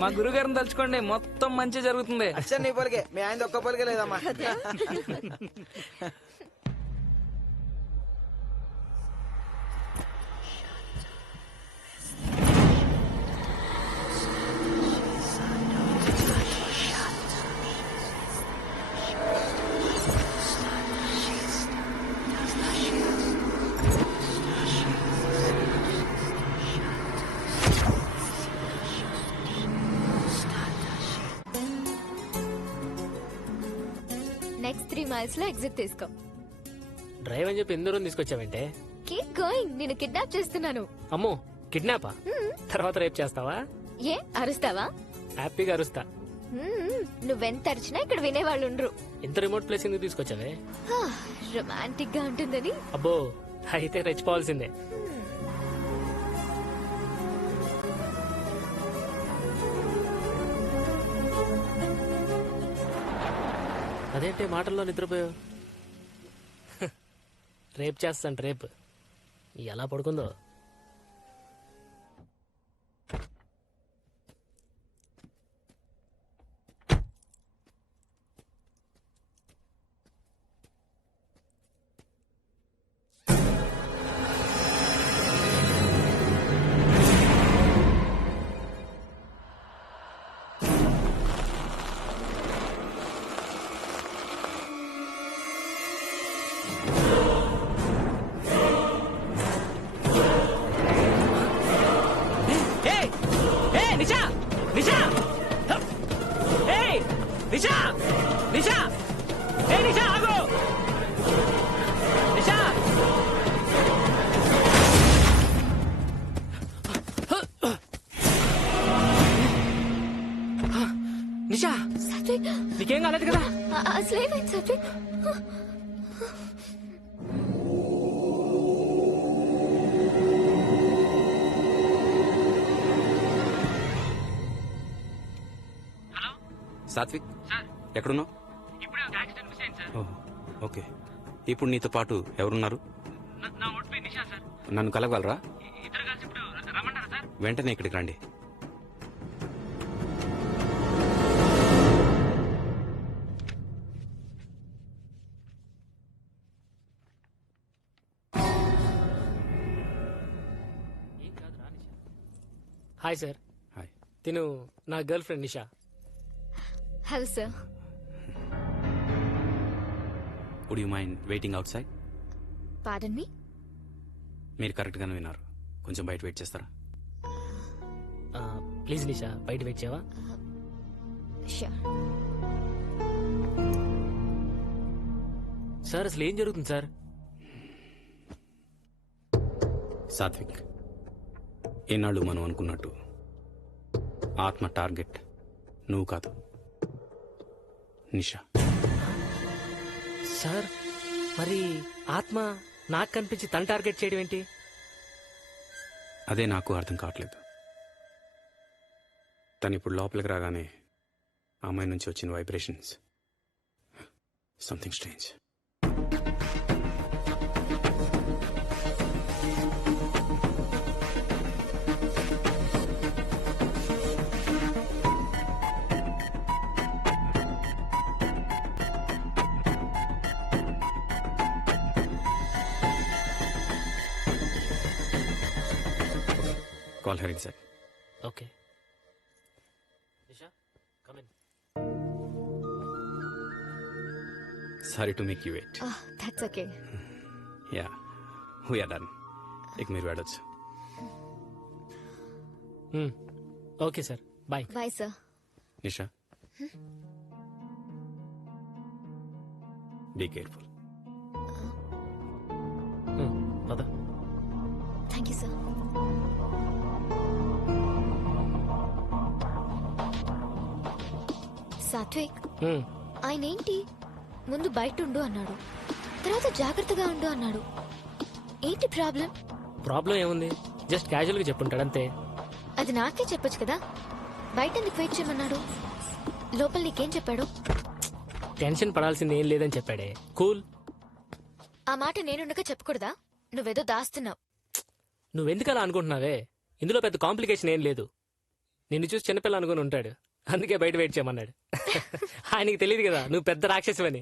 మా గురుగారిని తలుచుకోండి, మొత్తం మంచి జరుగుతుంది. అచ్చా, నీ పొలికే. మీ ఆయన ఒక్క పొలికే లేదమ్మా. మైల్స్ లో ఎగ్జిట్ తీసుకో. డ్రైవ్ అని చెప్పి ఎందరూ తీసుకొచ్చావంటే? Keep going. నేను కిడ్నాప్ చేస్తున్నాను. అమ్మో, కిడ్నాపా? తర్వాత రేపు చేస్తావా? ఏ అరుస్తావా? హ్యాపీగా అరుస్తా. నువ్వెంత అరిచినా ఇక్కడ వినేవాళ్ళు ఉండరు. ఇంత రిమోట్ ప్లేస్ ఎందుకు తీసుకొచ్చావే? రొమాంటిక్ గా ఉంటుందని. అబ్బో, అయితే రెచ్చిపోవాల్సిందే. అదేంటి మాటల్లో నిద్రపోయావు? రేపు చేస్తాను, రేపు. ఎలా పడుకుందో. నిషా నిషా నిషా నిషా నిషా ఆగు నిషా. నిషా, నీకేం కాలేదు కదా? అసలేమైంది సాత్విక్? సాత్విక్, ఎక్కడున్నావు? ఓకే. ఇప్పుడు నీతో పాటు ఎవరున్నారు? నన్ను కలవగలరా? వెంటనే ఇక్కడికి రండి. Hi sir. హాయ్. తిను నా girl friend Nisha. Hello sir. Would you mind waiting outside? Pardon me? మీరు కరెక్ట్ గానే విన్నారు. కొంచెం బయట వెయిట్ చేస్తారా? ప్లీజ్ నిషా, బయట వెయిట్ చేయవా? షూర్. సార్, అసలు ఏం జరుగుతుంది సార్? సాత్విక్, ఏనాళ్ళు మనం అనుకున్నట్టు ఆత్మ టార్గెట్ నువ్వు కాదు, నిషా. సార్, మరి ఆత్మ నాకు కనిపించి తన టార్గెట్ చేయడం ఏంటి? అదే నాకు అర్థం కావట్లేదు. తను ఇప్పుడు లోపలికి రాగానే ఆ అమ్మాయి నుంచి వచ్చిన vibrations, something strange. Call her inside. Okay. Nisha, come in. Sorry to make you wait. Oh, that's okay. Yeah, we are done. ఇక మీరు వెళ్ళొచ్చు. Okay sir, bye. Bye sir. Nisha, be careful. పద. Thank you sir. సాత్విక్, ఆయన ఏంటి ముందు బయట ఉండు అన్నాడు, తర్వాత జాగ్రత్తగా ఉండు అన్నాడు. ఏంటి ప్రాబ్లం? ప్రాబ్లం ఏముంది, జస్ట్ క్యాజువల్ గా చెప్పుంటాడు అంతే. అది నాకే చెప్పొచ్చు కదా, బయట ఎందుకు వెయిట్ చేయమన్నాడు? లోపల నీకేం చెప్పాడు? టెన్షన్ పడాల్సింది ఏం లేదని చెప్పాడే. కూల్. ఆ మాట నేనుండగా చెప్పకూడదా? నువ్వేదో దాస్తున్నావు. నువ్వెందుకు అలా అనుకుంటున్నావే? ఇందులో పెద్ద కాంప్లికేషన్ ఏం లేదు. నిన్ను చూసి చిన్నపిల్ల అనుకుని ఉంటాడు, అందుకే బయట వెయిట్ చేయమన్నాడు. ఆయనకి తెలియదు కదా నువ్వు పెద్ద రాక్షసువని.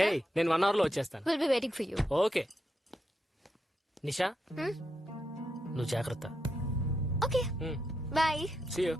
హే, నేను 1 hour లో వచ్చేస్తాను. Will be waiting for you. Okay Nisha, నువ్వు జాగ్రత్త. Okay, bye. See you.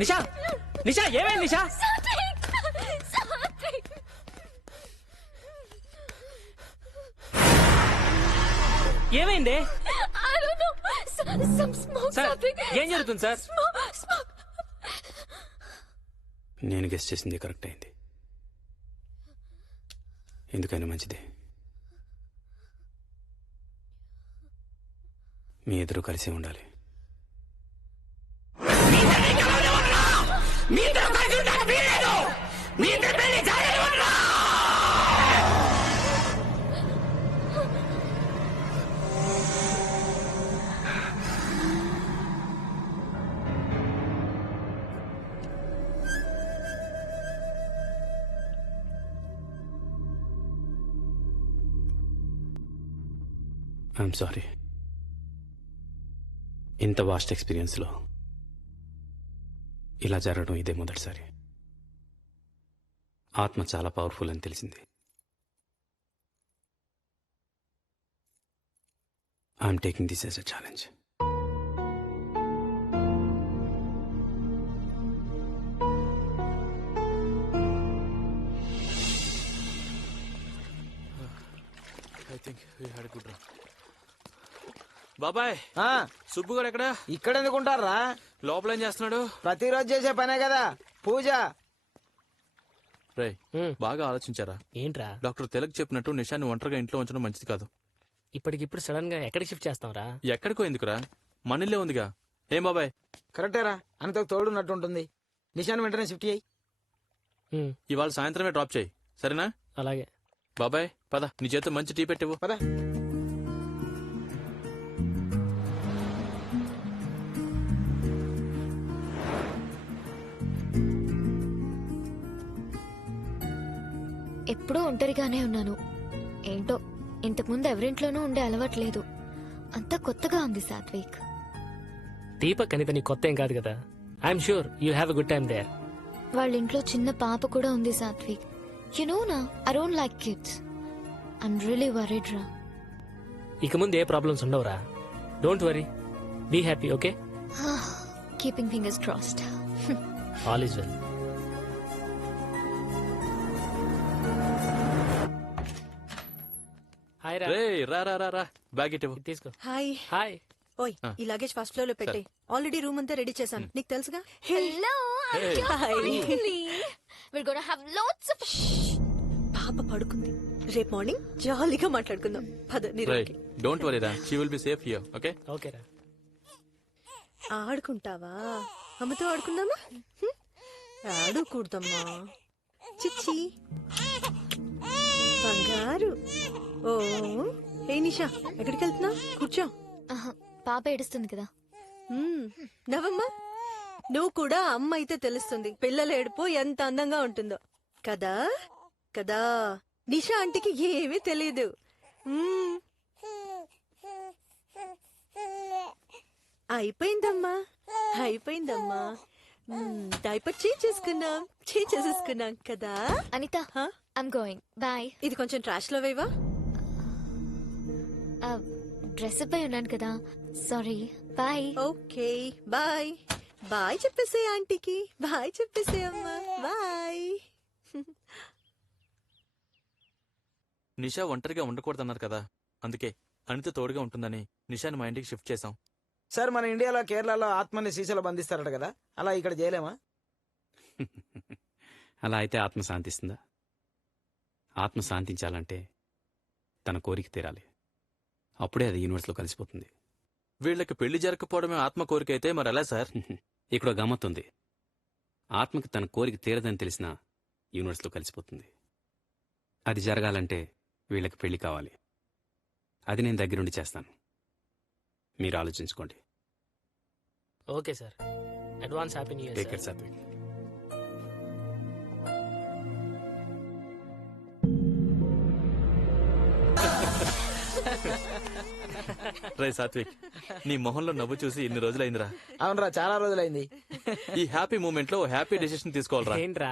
Nisha Nisha ఏమైంది నిషా? ఏమైంది సార్? ఏం జరుగుతుంది సార్? నేను గెస్ట్ చేసింది కరెక్ట్ అయింది. ఎందుకైనా మంచిదే. మీ ఇద్దరు కలిసి ఉండాలి. I'm sorry. ఇంత వాస్ట్ ఎక్స్పీరియన్స్లో ఇలా జరగడం ఇదే మొదటిసారి. ఆత్మ చాలా పవర్ఫుల్ అని తెలిసింది. I'm taking this as a challenge. I think we had good run. బాబాయ్, సుబ్బు గారు ఎక్కడ? ఇక్కడ ఎందుకుంటారా? లోపల ఏం చేస్తున్నాడు? ప్రతిరోజు చేసే పనే కదా, పూజ. రే, బాగా ఆలోచించారా? ఏంట్రా? డాక్టర్ తిలక్ చెప్పినట్టు నిషాని ఒంటరిగా ఇంట్లో ఉంచడం మంచిది కాదు. ఇప్పటికిప్పుడు సడన్ గా ఎక్కడికి షిఫ్ట్ చేస్తాంరా? ఎక్కడికో ఎందుకురా, మన ఇల్లే ఉందిగా. ఏం బాబాయ్? కరెక్టేరా, అంతకు తోడున్నట్టు ఉంటుంది. నిషాన్ వెంటనే షిఫ్ట్ చేయి. ఇవాళ సాయంత్రమే డ్రాప్ చేయి, సరేనా? అలాగే బాబాయ్, పద, నీ చేత మంచి టీ పెట్టివు. పద. ఎప్పుడూ ఒంటరిగానే ఉన్నాను. ఏంటో ఇంతకుముందు ఎవరింట్లోనూ ఉండే అలవాట్లేదు. అంతా కొత్తగా ఉంది సాత్విక్. దీపక్ అనేది నీ కొత్త ఏం కాదు కదా. I'm sure you have a good time there. వాళ్ళ ఇంట్లో చిన్న పాప కూడా ఉంది సాత్విక్. యు నో నా, I don't like kids. I'm really worried రా. ఇక ముందు ఏ ప్రాబ్లమ్స్ ఉండవురా. Don't worry, be happy. Okay, keeping fingers crossed. All is well. Hi రా. రే, రా రా రా రా, బ్యాగ్ ఇటు తీసుకో. హాయ్. హాయ్. ఓయ్, ఈ లగేజ్ ఫస్ట్ ఫ్లోర్ లో పెట్టే. ఆల్రెడీ రూమ్ అంతా రెడీ చేశాను, నీకు తెలుసుగా. Hello, we're going to have lots of. పాప పడుకుంది, రేపు మార్నింగ్ జాలీగా మాట్లాడుకుందాం. పద నీ రే, రూమ్కి. డోంట్ వరీ రా, she will be safe here. Okay okay రా. ఆడుకుంటావా? అమ్మతో ఆడుకుందామా? ఆడుకూడదమ్మా, చిచ్చి బంగారు. ఓ ఏ నిషా, ఎక్కడికి వెళ్తున్నా? కూర్చో. పాప ఏడుస్తుంది కదా. నవ్వమ్మా, నువ్వు కూడా అమ్మ అయితే తెలుస్తుంది పిల్లల ఏడుపు ఎంత అందంగా ఉంటుందో కదా. కదా, నిషా ఆంటీకి ఏమీ తెలీదు. అయిపోయిందమ్మా, అయిపోయిందమ్మా. డైపర్ చేంజ్ చేసేసుకున్నాం కదా. Anitha, I'm going. బాయ్. ఇది కొంచెం ట్రాష్ లో వేవా? డ్రెస్ పై ఉన్నాను కదా, sorry. Bye. Okay, bye. Bye చెప్పేసే ఆంటీకి. బాయ్ చెప్పేసే అమ్మా. బాయ్. నిషా ఒంటరిగా ఉండకూడదన్నారు కదా, అందుకే అనిత తోడుగా ఉంటుందని నిషాని మా ఇంటికి షిఫ్ట్ చేశాం. సార్ మన ఇండియాలో కేరళలో ఆత్మని సీసాలో బంధిస్తారట కదా, అలా ఇక్కడ చేయలేమా? అలా అయితే ఆత్మ శాంతిస్తుందా? ఆత్మ శాంతించాలంటే తన కోరిక తీరాలి. అప్పుడే అది యూనివర్స్లో కలిసిపోతుంది. వీళ్ళకి పెళ్లి జరగకపోవడమే ఆత్మ కోరిక అయితే మరి ఎలా సార్? ఇక్కడ గమ్మత్తుంది. ఆత్మకి తన కోరిక తీరదని తెలిసినా యూనివర్స్లో కలిసిపోతుంది. అది జరగాలంటే వీళ్ళకి పెళ్లి కావాలి. అది నేను దగ్గరుండి చేస్తాను. మీరు ఆలోచించుకోండి. Okay sir. Advance happy new year. Take care Satvik. రే సాత్విక్, నీ మొహంలో నవ్వు చూసి ఇన్ని రోజులైందిరా. అవునరా, చాలా రోజులైంది. ఈ హ్యాపీ మూమెంట్ లో హ్యాపీ డెసిషన్ తీసుకోవాలరా. ఏంట్రా?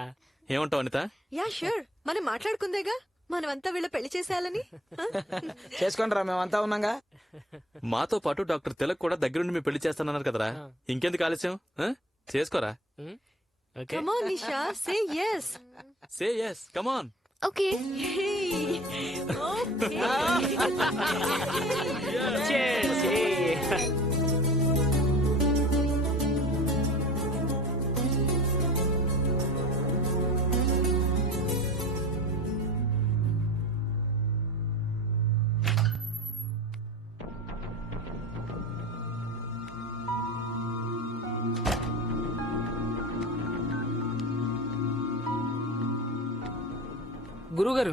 ఏమంటావు అనిత? యా షూర్, మనం మాట్లాడుకుందేగా మనమంతా వీళ్ళ పెళ్లి చేసేయాలని. చేసుకోండి రా, మేమంతా ఉన్నాగా. మాతో పాటు డాక్టర్ తిలక్ కూడా దగ్గరుండి మీ పెళ్లి చేస్తానన్నారు కదరా. ఇంకెందుకు ఆలస్యం? చేసుకోరా. Come on, Nisha, say yes. Say yes, come on. Okay. గురుగారు,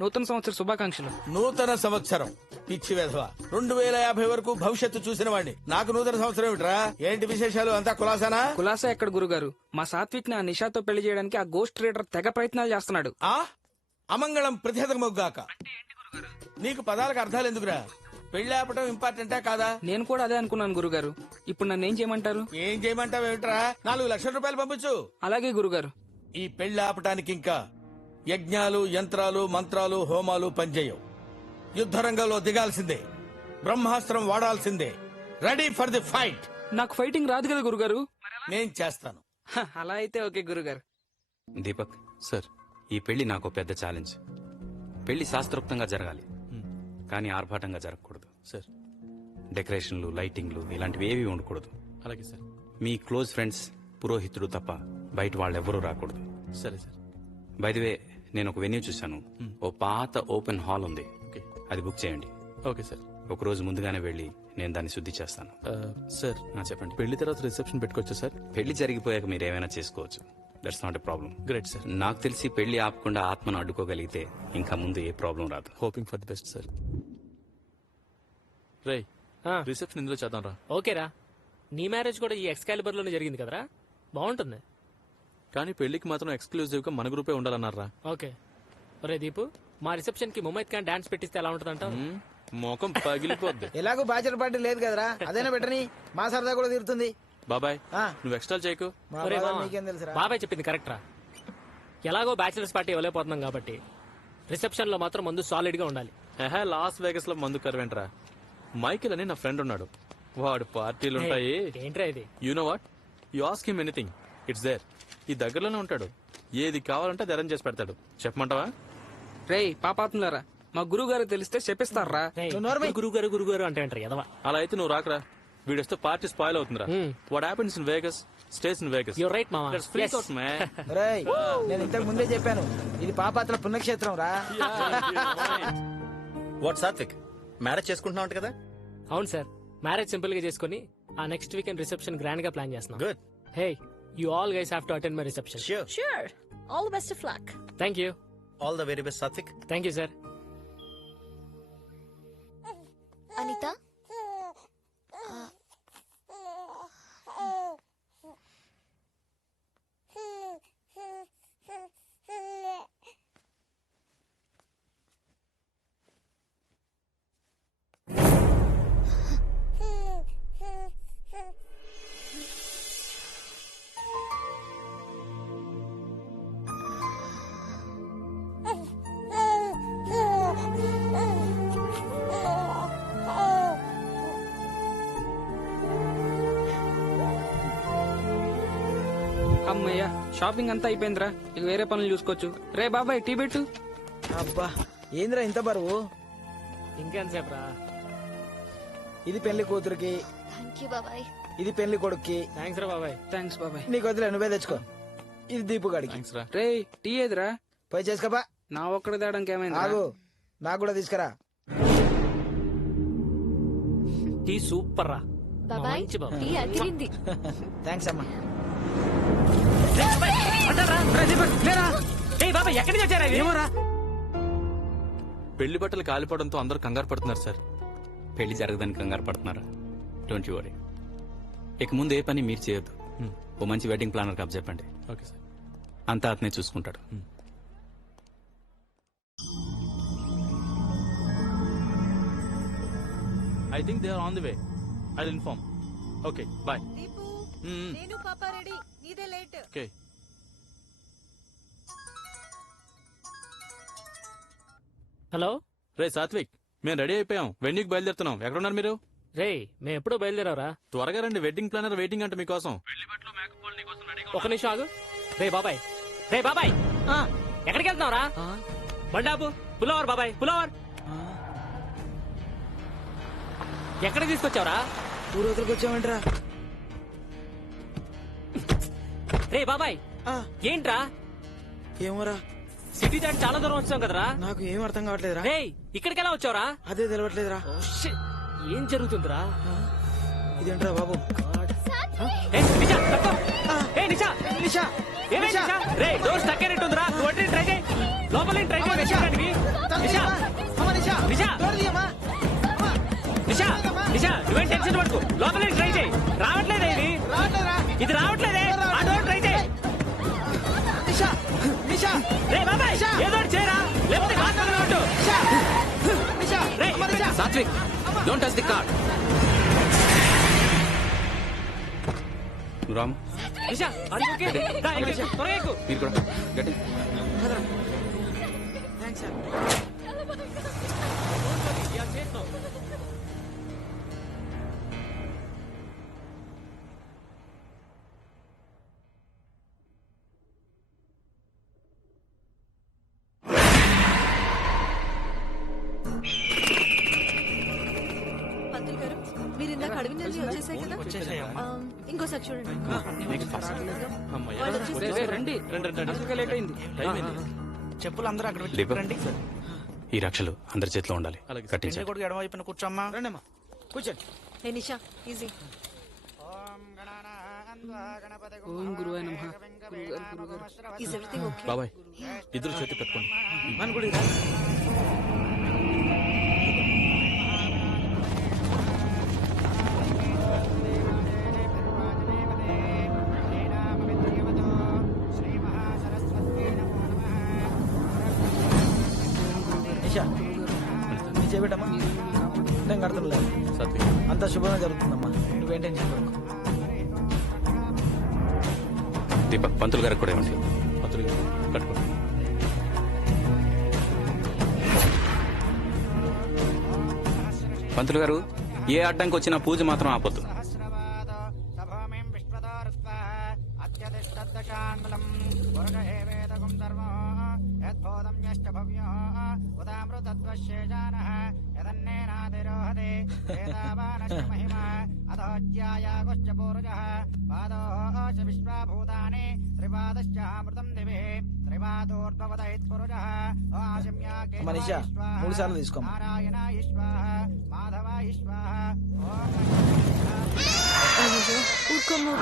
నూతన సంవత్సర శుభాకాంక్షలు. నూతన సంవత్సరం పిచ్చి వెధవ. 2050 వరకు భవిష్యత్తు చూసిన వాడిని నాకు నూతన సంవత్సరం ఏమిట్రా? ఏంటి విశేషాలు? అంతా కులాసానా? కులాసా ఎక్కడ గురుగారు? మా సాత్విక్ ని ఆ నిషాతో పెళ్లి చేయడానికి ఆ గోస్ట్ రీడర్ తెగ ప్రయత్నాలు చేస్తున్నాడు. ఆ అమంగళం ప్రతిహతమొగ్గాక. నీకు పదాలకు అర్థాలు ఎందుకురా? పెళ్లి ఆపటం ఇంపార్టెంటా కాదా? నేను కూడా అదే అనుకున్నాను గురుగారు. ఇప్పుడు నన్ను ఏం చేయమంటారు? ఏం చేయమంటావు ఏమిట్రా? 4 లక్షల రూపాయలు పంపించు. అలాగే గురుగారు. ఈ పెళ్లి ఆపటానికి ఇంకా యజ్ఞాలు, యంత్రాలు, మంత్రాలు, హోమాలు పనిచేయవు. యుద్ధరంగంలో దిగాల్సిందే, బ్రహ్మాస్త్రం వాడాల్సిందే. Ready for the fight. నాకు ఫైటింగ్ రాదు కదా గురుగారు. నేను చేస్తాను. అలా అయితే ఓకే గురుగారు. దీపక్ సార్, ఈ పెళ్లి నాకు పెద్ద ఛాలెంజ్. పెళ్లి శాస్త్రోక్తంగా జరగాలి, కానీ ఆర్భాటంగా జరగకూడదు. సార్, డెకరేషన్లు, లైటింగ్లు ఇలాంటివి ఏవి ఉండకూడదు. అలాగే సార్. మీ క్లోజ్ ఫ్రెండ్స్, పురోహితుడు తప్ప బయట వాళ్ళెవ్వరూ రాకూడదు. సరే సార్. బై ది వే, నేను ఒక వెన్యూ చూశాను. ఓ పాత ఓపెన్ హాల్ ఉంది, ఓకే. అది బుక్ చేయండి. Okay sir. ఒక రోజు ముందుగానే వెళ్ళి నేను దాన్ని శుద్ధి చేస్తాను. సార్, చెప్పండి. పెళ్లి తర్వాత రిసెప్షన్ పెట్టుకోవచ్చు సార్? పెళ్లి జరిగిపోయాక మీరు ఏమైనా చేసుకోవచ్చు. That's not a problem. Great sir. నాకు తెలిసి పెళ్లి ఆపకుండా ఆత్మను అడ్డుకోగలిగితే ఇంకా ముందు ఏ ప్రాబ్లం రాదు. Hoping for the best sir. రేయ్, రిసెప్షన్ ఇందులో చేద్దాం రా. ఓకేరా. నీ మ్యారేజ్ కూడా ఈ ఎక్స్కాలిబర్ లోనే జరిగింది కదరా, బాగుంటుంది. కానీ పెళ్లికి మాత్రం ఎక్స్క్లూజివ్ గా మన గ్రూపే ఉండాలన్నారా. ఓకే. ఒరే దీపు, మా రిసెప్షన్ కి ముమైత్ ఖాన్ డాన్స్ పెట్టిస్తే ఎలా ఉంటుందంటావు? మోకం పగిలిపోద్ది. ఎలాగో బ్యాచలర్ పార్టీ లేదు కదరా, అదేనా బెటర్ని. మా సరదా కూడా తీరుతుంది. బాబాయ్, నువ్వు ఎక్స్ట్రా చేయకు. మా ఒరే బాధ మామ, నీకేం తెలుసురా? బాబాయ్ చెప్పింది కరెక్ట్ రా. ఎలాగో బ్యాచిలర్స్ పార్టీ ఇవ్వలేకపోతున్నాం కాబట్టి రిసెప్షన్ లో మాత్రం మందు సాలిడ్ గా ఉండాలి. లాస్ వేగస్ లో మందు కరువేంట్రా. మైకిల్ అని నా ఫ్రెండ్ ఉన్నాడు, వాడు పార్టీలు ఉంటాయి. ఏంట్రా ఇది? You know what, you ask him anything, it's there. ఈ దగ్గరలోనే ఉంటాడు, ఏది కావాలంటే అది అరేంజ్ చేసి పెడతాడు. చెప్పమంటావా? రేయ్ పాపాత్ములారా, మా గురువు గారు తెలిస్తే చెప్పిస్తారా? గురుగారు అంటే అంటారు ఎదవా. అలా అయితే నువ్వు రాకరా, వీడొస్తే పార్టీ స్పాయిల్ అవుతుందిరా. What happens in Vegas stays in Vegas. You're right, మామ. Yes. రేయ్, నేను ఇంతకు ముందే చెప్పాను, ఇది పాపాత్ర పుణ్యక్షేత్రం రా. వాట్ సాత్విక్, మ్యారేజ్ చేసుకుంటున్నావు కదా? అవును సార్, మ్యారేజ్ సింపుల్ గా చేసుకుని ఆ నెక్స్ట్ వీకెండ్ రిసెప్షన్ గ్రాండ్ గా ప్లాన్ చేస్తున్నాం. Good. Hey, you all guys have to attend my reception. Sure. All the best of luck. Thank you. All the very best Satvik. Thank you sir. Anitha, అమ్మయ్య, shopping అంతా అయిపోయిందిరా, ఇక వేరే పనులు చూసుకోవచ్చు. రే బాబాయ్, టీ పెట్టు. అబ్బా, ఏంద్రా ఇంత బరువు? ఇంకెంతసేపు రా? ఇది పెళ్లి కూతురికి, థ్యాంక్ యూ బాబాయ్. ఇది పెళ్లి కొడుక్కి. థ్యాంక్స్ రా బాబాయ్. థ్యాంక్స్ బాబాయ్. నీకు వదిలే, నువ్వే తెచ్చుకో. ఇది దీపు గడికి. థ్యాంక్స్ రా. రే టీ ఏదిరా? పోయి చేసుకోపా. నా ఒక్కడి తేడానికి ఏమైంది? ఆగు, నాకు కూడా తీసుకురా. టీ సూపర్ రా. బాబాయ్ మంచి బాబాయ్. టీ అదిరింది. థ్యాంక్స్ అమ్మా. బాబాయ్ ఎక్కడికి వచ్చారా? ఏమోరా. పెళ్లి బట్టలు కాలిపోవడంతో అందరూ కంగారు పడుతున్నారు సార్. పెళ్లి జరగదని కంగారు పడుతున్నారా? Don't worry. ఇక ముందు ఏ పని మీరు చేయొద్దు. ఓ మంచి వెడ్డింగ్ ప్లానర్ కాపు చెప్పండి. Okay sir. అంతా అతనే చూసుకుంటాడు. I think they are on the way. I will inform. Okay bye. Deepu మ్మ్. నేను పాప రెడీ, నీదే లేట్. ఓకే. హలో రే సాత్విక్, మేము రెడీ అయిపోయాం. వెన్యూకి బయలుదేరుతున్నాం. ఎక్కడున్నారు మీరు? రే మేము ఎప్పుడో బయలుదేరావరా. త్వరగా రండి, వెడ్డింగ్ ప్లానర్ వెయిటింగ్ అంటే మీకోసం. ఒక నిమిషం ఆగు. రే బాబాయ్, రే బాబాయ్, ఎక్కడికి వెళ్తున్నావురా? బండాపు పులవర్ బాబాయ్, పులవర్. ఎక్కడికి తీసుకొచ్చావురా? ఊరోతులకు వచ్చామంటరా. రే బాబాయ్, ఏంట్రా? ఏమోరా, సిటీ దాటి చాలా దూరం వచ్చాం కదరా. నాకు ఏం అర్థం కావట్లేదురా. రే ఇక్కడికి ఎలా వచ్చావురా? అదే తెలవట్లేదురా. ఏం జరుగుతుందిరా? ఇదేంట్రా బాబు? ఏ, నిషా, తక్కువ. ఏ, నిషా. నిషా, ఏమైంది నిషా? రే డోర్ స్టక్ అయినట్టుందిరా. నువ్వు వడ్డీ ట్రై చేయి. లోపల ట్రై చేయి వెతకడానికి. నిషా, నిషా, నిషా, నిషా, నువ్వేం టెన్షన్ పడుకో. లోపల ట్రై చేయి. రావట్లేదే ఇది. ఇది రావట్లేదే. ఆ డోర్ ట్రై చేయి. నిషా, నిషా. రే బాబాయ్, ఏదో ఒకటి చేయరా, లేకపోతే హాస్పిటల్ ఉంటు. రే Satvik, don't touch the car. Ram, Nisha, అది ఓకే. రా, ఎక్కు, త్వరగా ఎక్కు. మీరు కూడా గట్టి. Thanks sir. యా, చేత్తో. పంతులు గారు, మీరు ఇందాక అడవి నుంచి వచ్చేసాయి కదా. ఇంకోసారి చూడండి. అమ్మయ్య. వాళ్ళు వచ్చేసారు. రే, రే, రండి. రండి, రండి. అందుకే లేట్ అయింది. టైం అయింది. చెప్పులు అందరూ అక్కడ దీపక్, రండి. ఈ రక్షలు అందరి చేతిలో ఉండాలి. అలాగే. కట్టించండి. కొడుకు ఎడమవైపున కూర్చోమ్మా. రండమ్మా, కూర్చోండి. ఏ నిషా, ఈజీ. ఓం గురువాయ నమః. గురుగారు. Is everything okay? బాబాయ్, ఇద్దరు చేతి పెట్టుకోండి. మన గుడి రా. నిషా, నీ చేయబెట్టమ్మా. నేను కడతాను. సాత్విక్, అంతా శుభంగా జరుగుతుందమ్మా, నువ్వేం టెన్షన్ పడకు. దీపక్, పంతులు గారికి కూడా ఇవ్వండి. పంతులు గారు కట్టుకోండి. పంతులు గారు, ఏ అడ్డంకి వచ్చినా పూజ మాత్రం ఆపొద్దు. మనీషా, 3 సార్లు తీసుకోమ్మా. ఊరుకోమ్మా,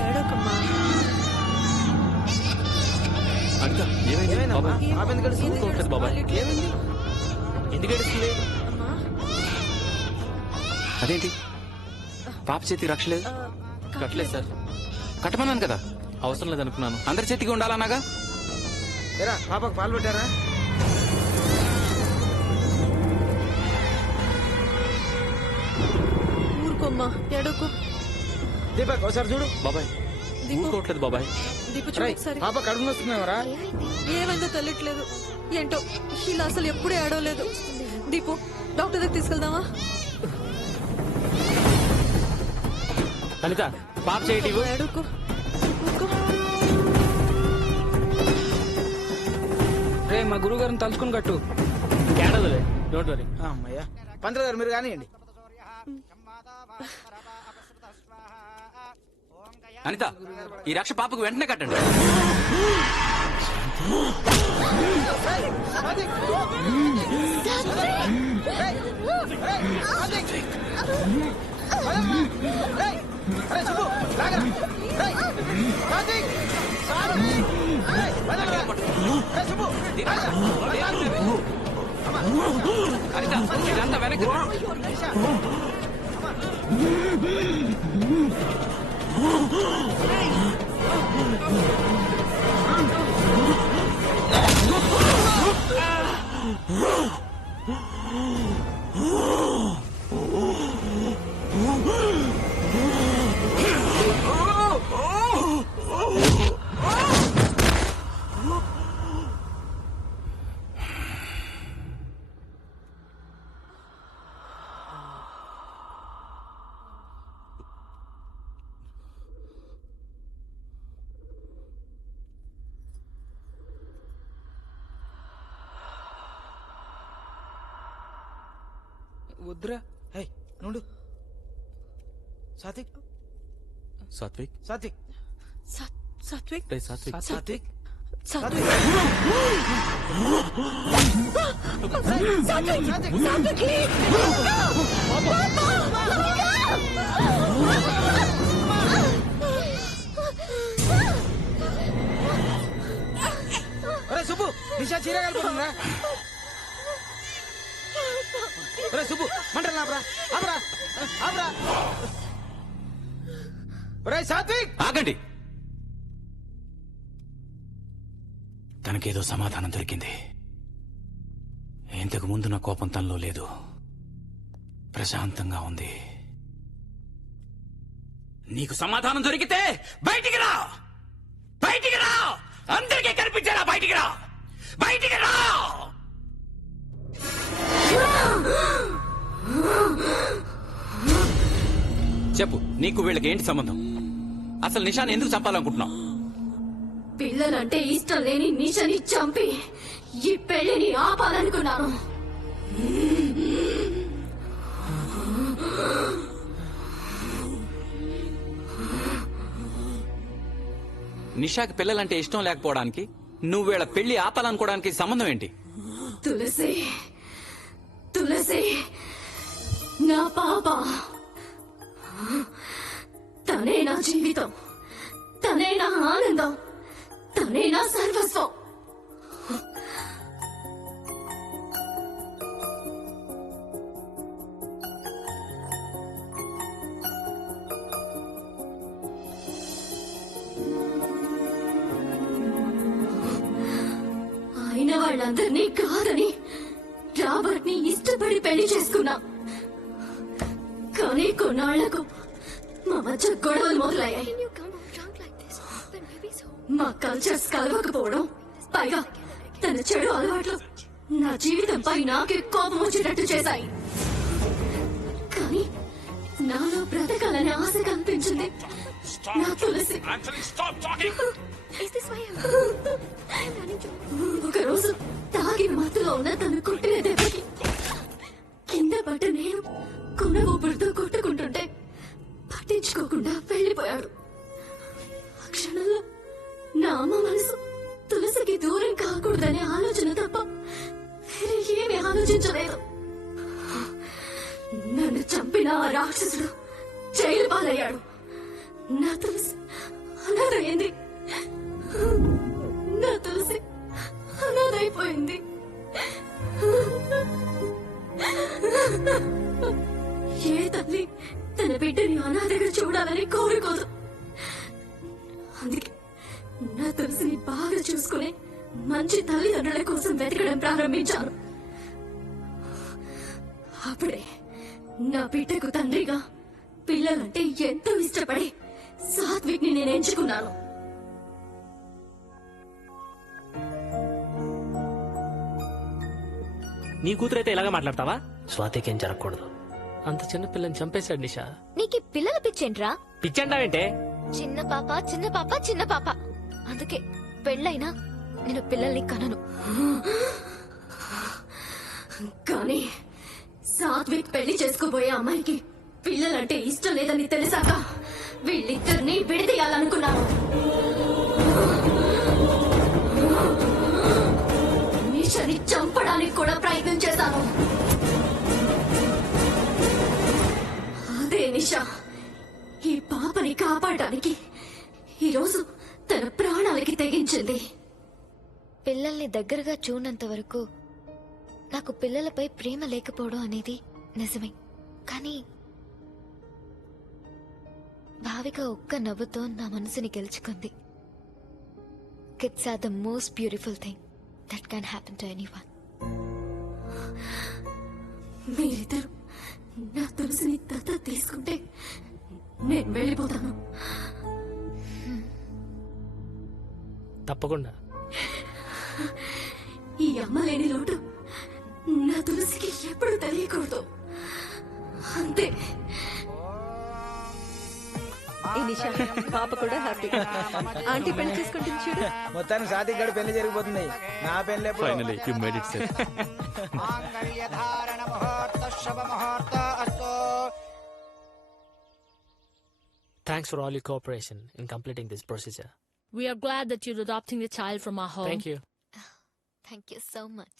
ఏడోకమ్మా. అనిత, ఏమైంది? ఏమైందమ్మా? బాబాయ్, పాప ఎందుకు ఏడుస్తుంది? ఊరుకోవట్లేదు బాబాయ్. ఏమైంది? ఎందుకు ఏడుస్తుంది? అమ్మా, అదేంటి పాప చేతి రక్షలేదు? కట్టలేదు సార్. కట్టమన్నాను కదా. అవసరం లేదనుకున్నాను. అందరి చేతికి ఉండాలన్నాగా. ఏరా, పాపకు పాలు పెట్టారా? ఊరుకోమ్మా, ఏడోకు. దీపక్, ఒకసారి చూడు. బాబాయ్, దీపు, ఊరుకోవట్లేదు బాబాయ్. దీపు చూడు ఒకసారి. పాప కడుపు వస్తున్నావరా? ఏమైందో తెలియట్లేదు. ఏంటో ఇలా అసలు ఎప్పుడూ ఏడవలేదు. దీపు, డాక్టర్ దగ్గర తీసుకెళ్దామా? అనిత, పాప చేయి. ఏడోకు, ఊరుకో. రే మా గురువు గారిని తలుచుకుని కట్టు. ఏడవదులే, డోంట్ వరీ. అమ్మయ్యా, పంతులు గారు మీరు కానివ్వండి. అనిత ఈ రక్ష పాపకు వెంటనే కట్టండి. అనిత ఇదంతా వెనక్కి వద్దురా. హే నుండు. సాత్విక్ సాత్విక్ సాత్విక్ సాత్విక్ రే సాత్విక్ సాత్విక్ సాత్విక్ ఒరే సుబ్బు నిషా చీర కలిపోతుందిరా. ఒరే సుబ్బు మంటలు ఆపరా ఆపరా ఆపరా. ఒరే సాత్విక్ ఆగండి. తనకేదో సమాధానం దొరికింది. ఇంతకు ముందు నా కోపం తనలో లేదు, ప్రశాంతంగా ఉంది. నీకు సమాధానం దొరికితే బయటికి రా, బయటికి రా, అందరికీ కనిపించేలా బయటికి రా, బయటికి రా. చెప్పు, నీకు వీళ్ళకి ఏంటి సంబంధం? అసలు నిషాని ఎందుకు చంపాలనుకుంటున్నావు? పిల్లలంటే ఇష్టం లేని నిషని చంపి ఈ పెళ్లిని ఆపాలనుకున్నాను. నిషాకి పిల్లలంటే ఇష్టం లేకపోవడానికి నువ్వు వీళ్ళ పెళ్లి ఆపాలనుకోవడానికి సంబంధం ఏంటి? తులసి తులసి నా పాప, తనే నా జీవితం, తనే నా ఆనందం, తనే నా సర్వస్వం. అయిన వాళ్ళందరినీ కాదని రాబర్ట్ ని ఇష్టపడి పెళ్లి చేసుకున్నా. కానీ కొన్నాళ్లకు మా మధ్య గొడవలు మొదలయ్యాయి. మా కల్చర్స్ కలవకపోవడం, పైగా తన చెడు అలవాట్లు నా జీవితంపై నాకే కోపం వచ్చేటట్టు చేశాయి. కానీ నాలో బ్రతకాలని ఆశ కనిపించింది నా తులసి. ఒకరోజు తాగిన మత్తులో ఉన్న తను కొట్టిన దెబ్బకి కింద పడ్డ నేను కొన ఊపిరితో కొట్టుకుంటుంటే పట్టించుకోకుండా వెళ్ళిపోయాడు. ఆ క్షణంలో నా అమ్మ మనసు తులసికి దూరం కాకూడదనే ఆలోచన తప్ప వేరే ఏమీ ఆలోచించలేదు. నన్ను చంపిన ఆ రాక్షసుడు జైలు పాలయ్యాడు. నా తులసి అనాథైంది. నా తులసి అనాథైపోయింది. ఏ తల్లి తన బిడ్డని అనాథగా చూడాలని కోరుకోదు. అందుకే నా తులసిని బాగా చూసుకునే మంచి తల్లిదండ్రుల కోసం వెతకడం ప్రారంభించాను. అప్పుడే నా బిడ్డకు తండ్రిగా పిల్లలంటే ఎంతో ఇష్టపడి సాత్విక్ ని నేను ఎంచుకున్నాను. నీ కూతురైతే ఇలాగా మాట్లాడతావా? స్వాతికేం జరగకూడదు. అంత చిన్న పిల్లని చంపేశాడు నిషా. నీకు పిల్లల పిచ్చేంట్రా? పిచ్చంటావేంటే? చిన్న పాప చిన్న పాప చిన్న పాప. అందుకే పెళ్ళైనా నేను పిల్లల్ని కనను. కానీ సాత్విక్ పెళ్లి చేసుకోబోయే అమ్మాయికి పిల్లలంటే ఇష్టం లేదని తెలిసాక వీళ్ళిద్దరిని విడదీయాలనుకున్నాను. నిషని చంపడానికి కూడా ప్రయత్నం చేశాను. అదే నిష ఈ పాపని కాపాడడానికి ఈరోజు తన ప్రాణాలకి తెగించింది. పిల్లల్ని దగ్గరగా చూడనంత వరకు నాకు పిల్లలపై ప్రేమ లేకపోవడం అనేది నిజమే. కానీ భావిక ఒక్క నవ్వుతో నా మనసుని గెలుచుకుంది. Kids are the most beautiful thing that can happen to anyone. మీరిద్దరు నా తులసిని దత్తత తీసుకుంటే నేను వెళ్ళిపోతాను. తప్పకుండా. ఈ అమ్మ లేని లోటు నా తులసికి ఎప్పుడు తెలియకూడదు. అంతే. ఏ నిషా, పాప కూడా హ్యాపీ. ఆంటీ పెళ్లి చేసుకుంటుంది చూడు. మొత్తానికి సాతిక్ గడి పెళ్లి జరిగిపోతుంది. నా పెళ్లి ఎప్పుడు? Finally you made it safe. Thanks for all your cooperation in completing this procedure. We are glad that you're adopting the child from our home. Thank you. Thank you so much.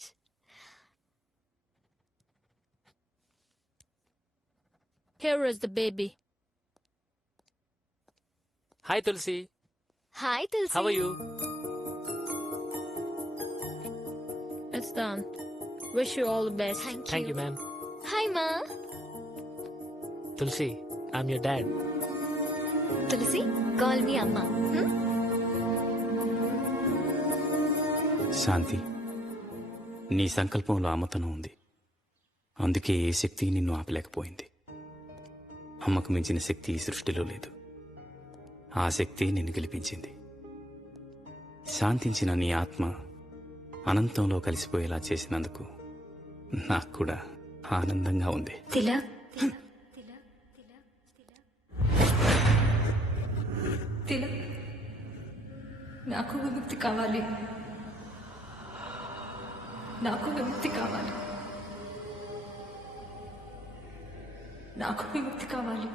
Here is the baby. Hi Tulsi. Hi Tulsi. How are you? It's done. Wish you all the best. Thank you, ma'am. Hi ma. Tulsi, I'm your dad. Tulsi, call me Amma. శాంతి, నీ సంకల్పంలో అమ్మతనం ఉంది. అందుకే ఏ శక్తి నిన్ను ఆపలేకపోయింది. అమ్మకు మించిన శక్తి ఈ సృష్టిలో లేదు. ఆ శక్తి నిన్ను గెలిపించింది. శాంతించిన నీ ఆత్మ అనంతంలో కలిసిపోయేలా చేసినందుకు నాకు కూడా ఆనందంగా ఉంది. తిలక్, తిలక్, నాకు విముక్తి కావాలి. నాకు విముక్తి కావాలి. నాకు విముక్తి కావాలి.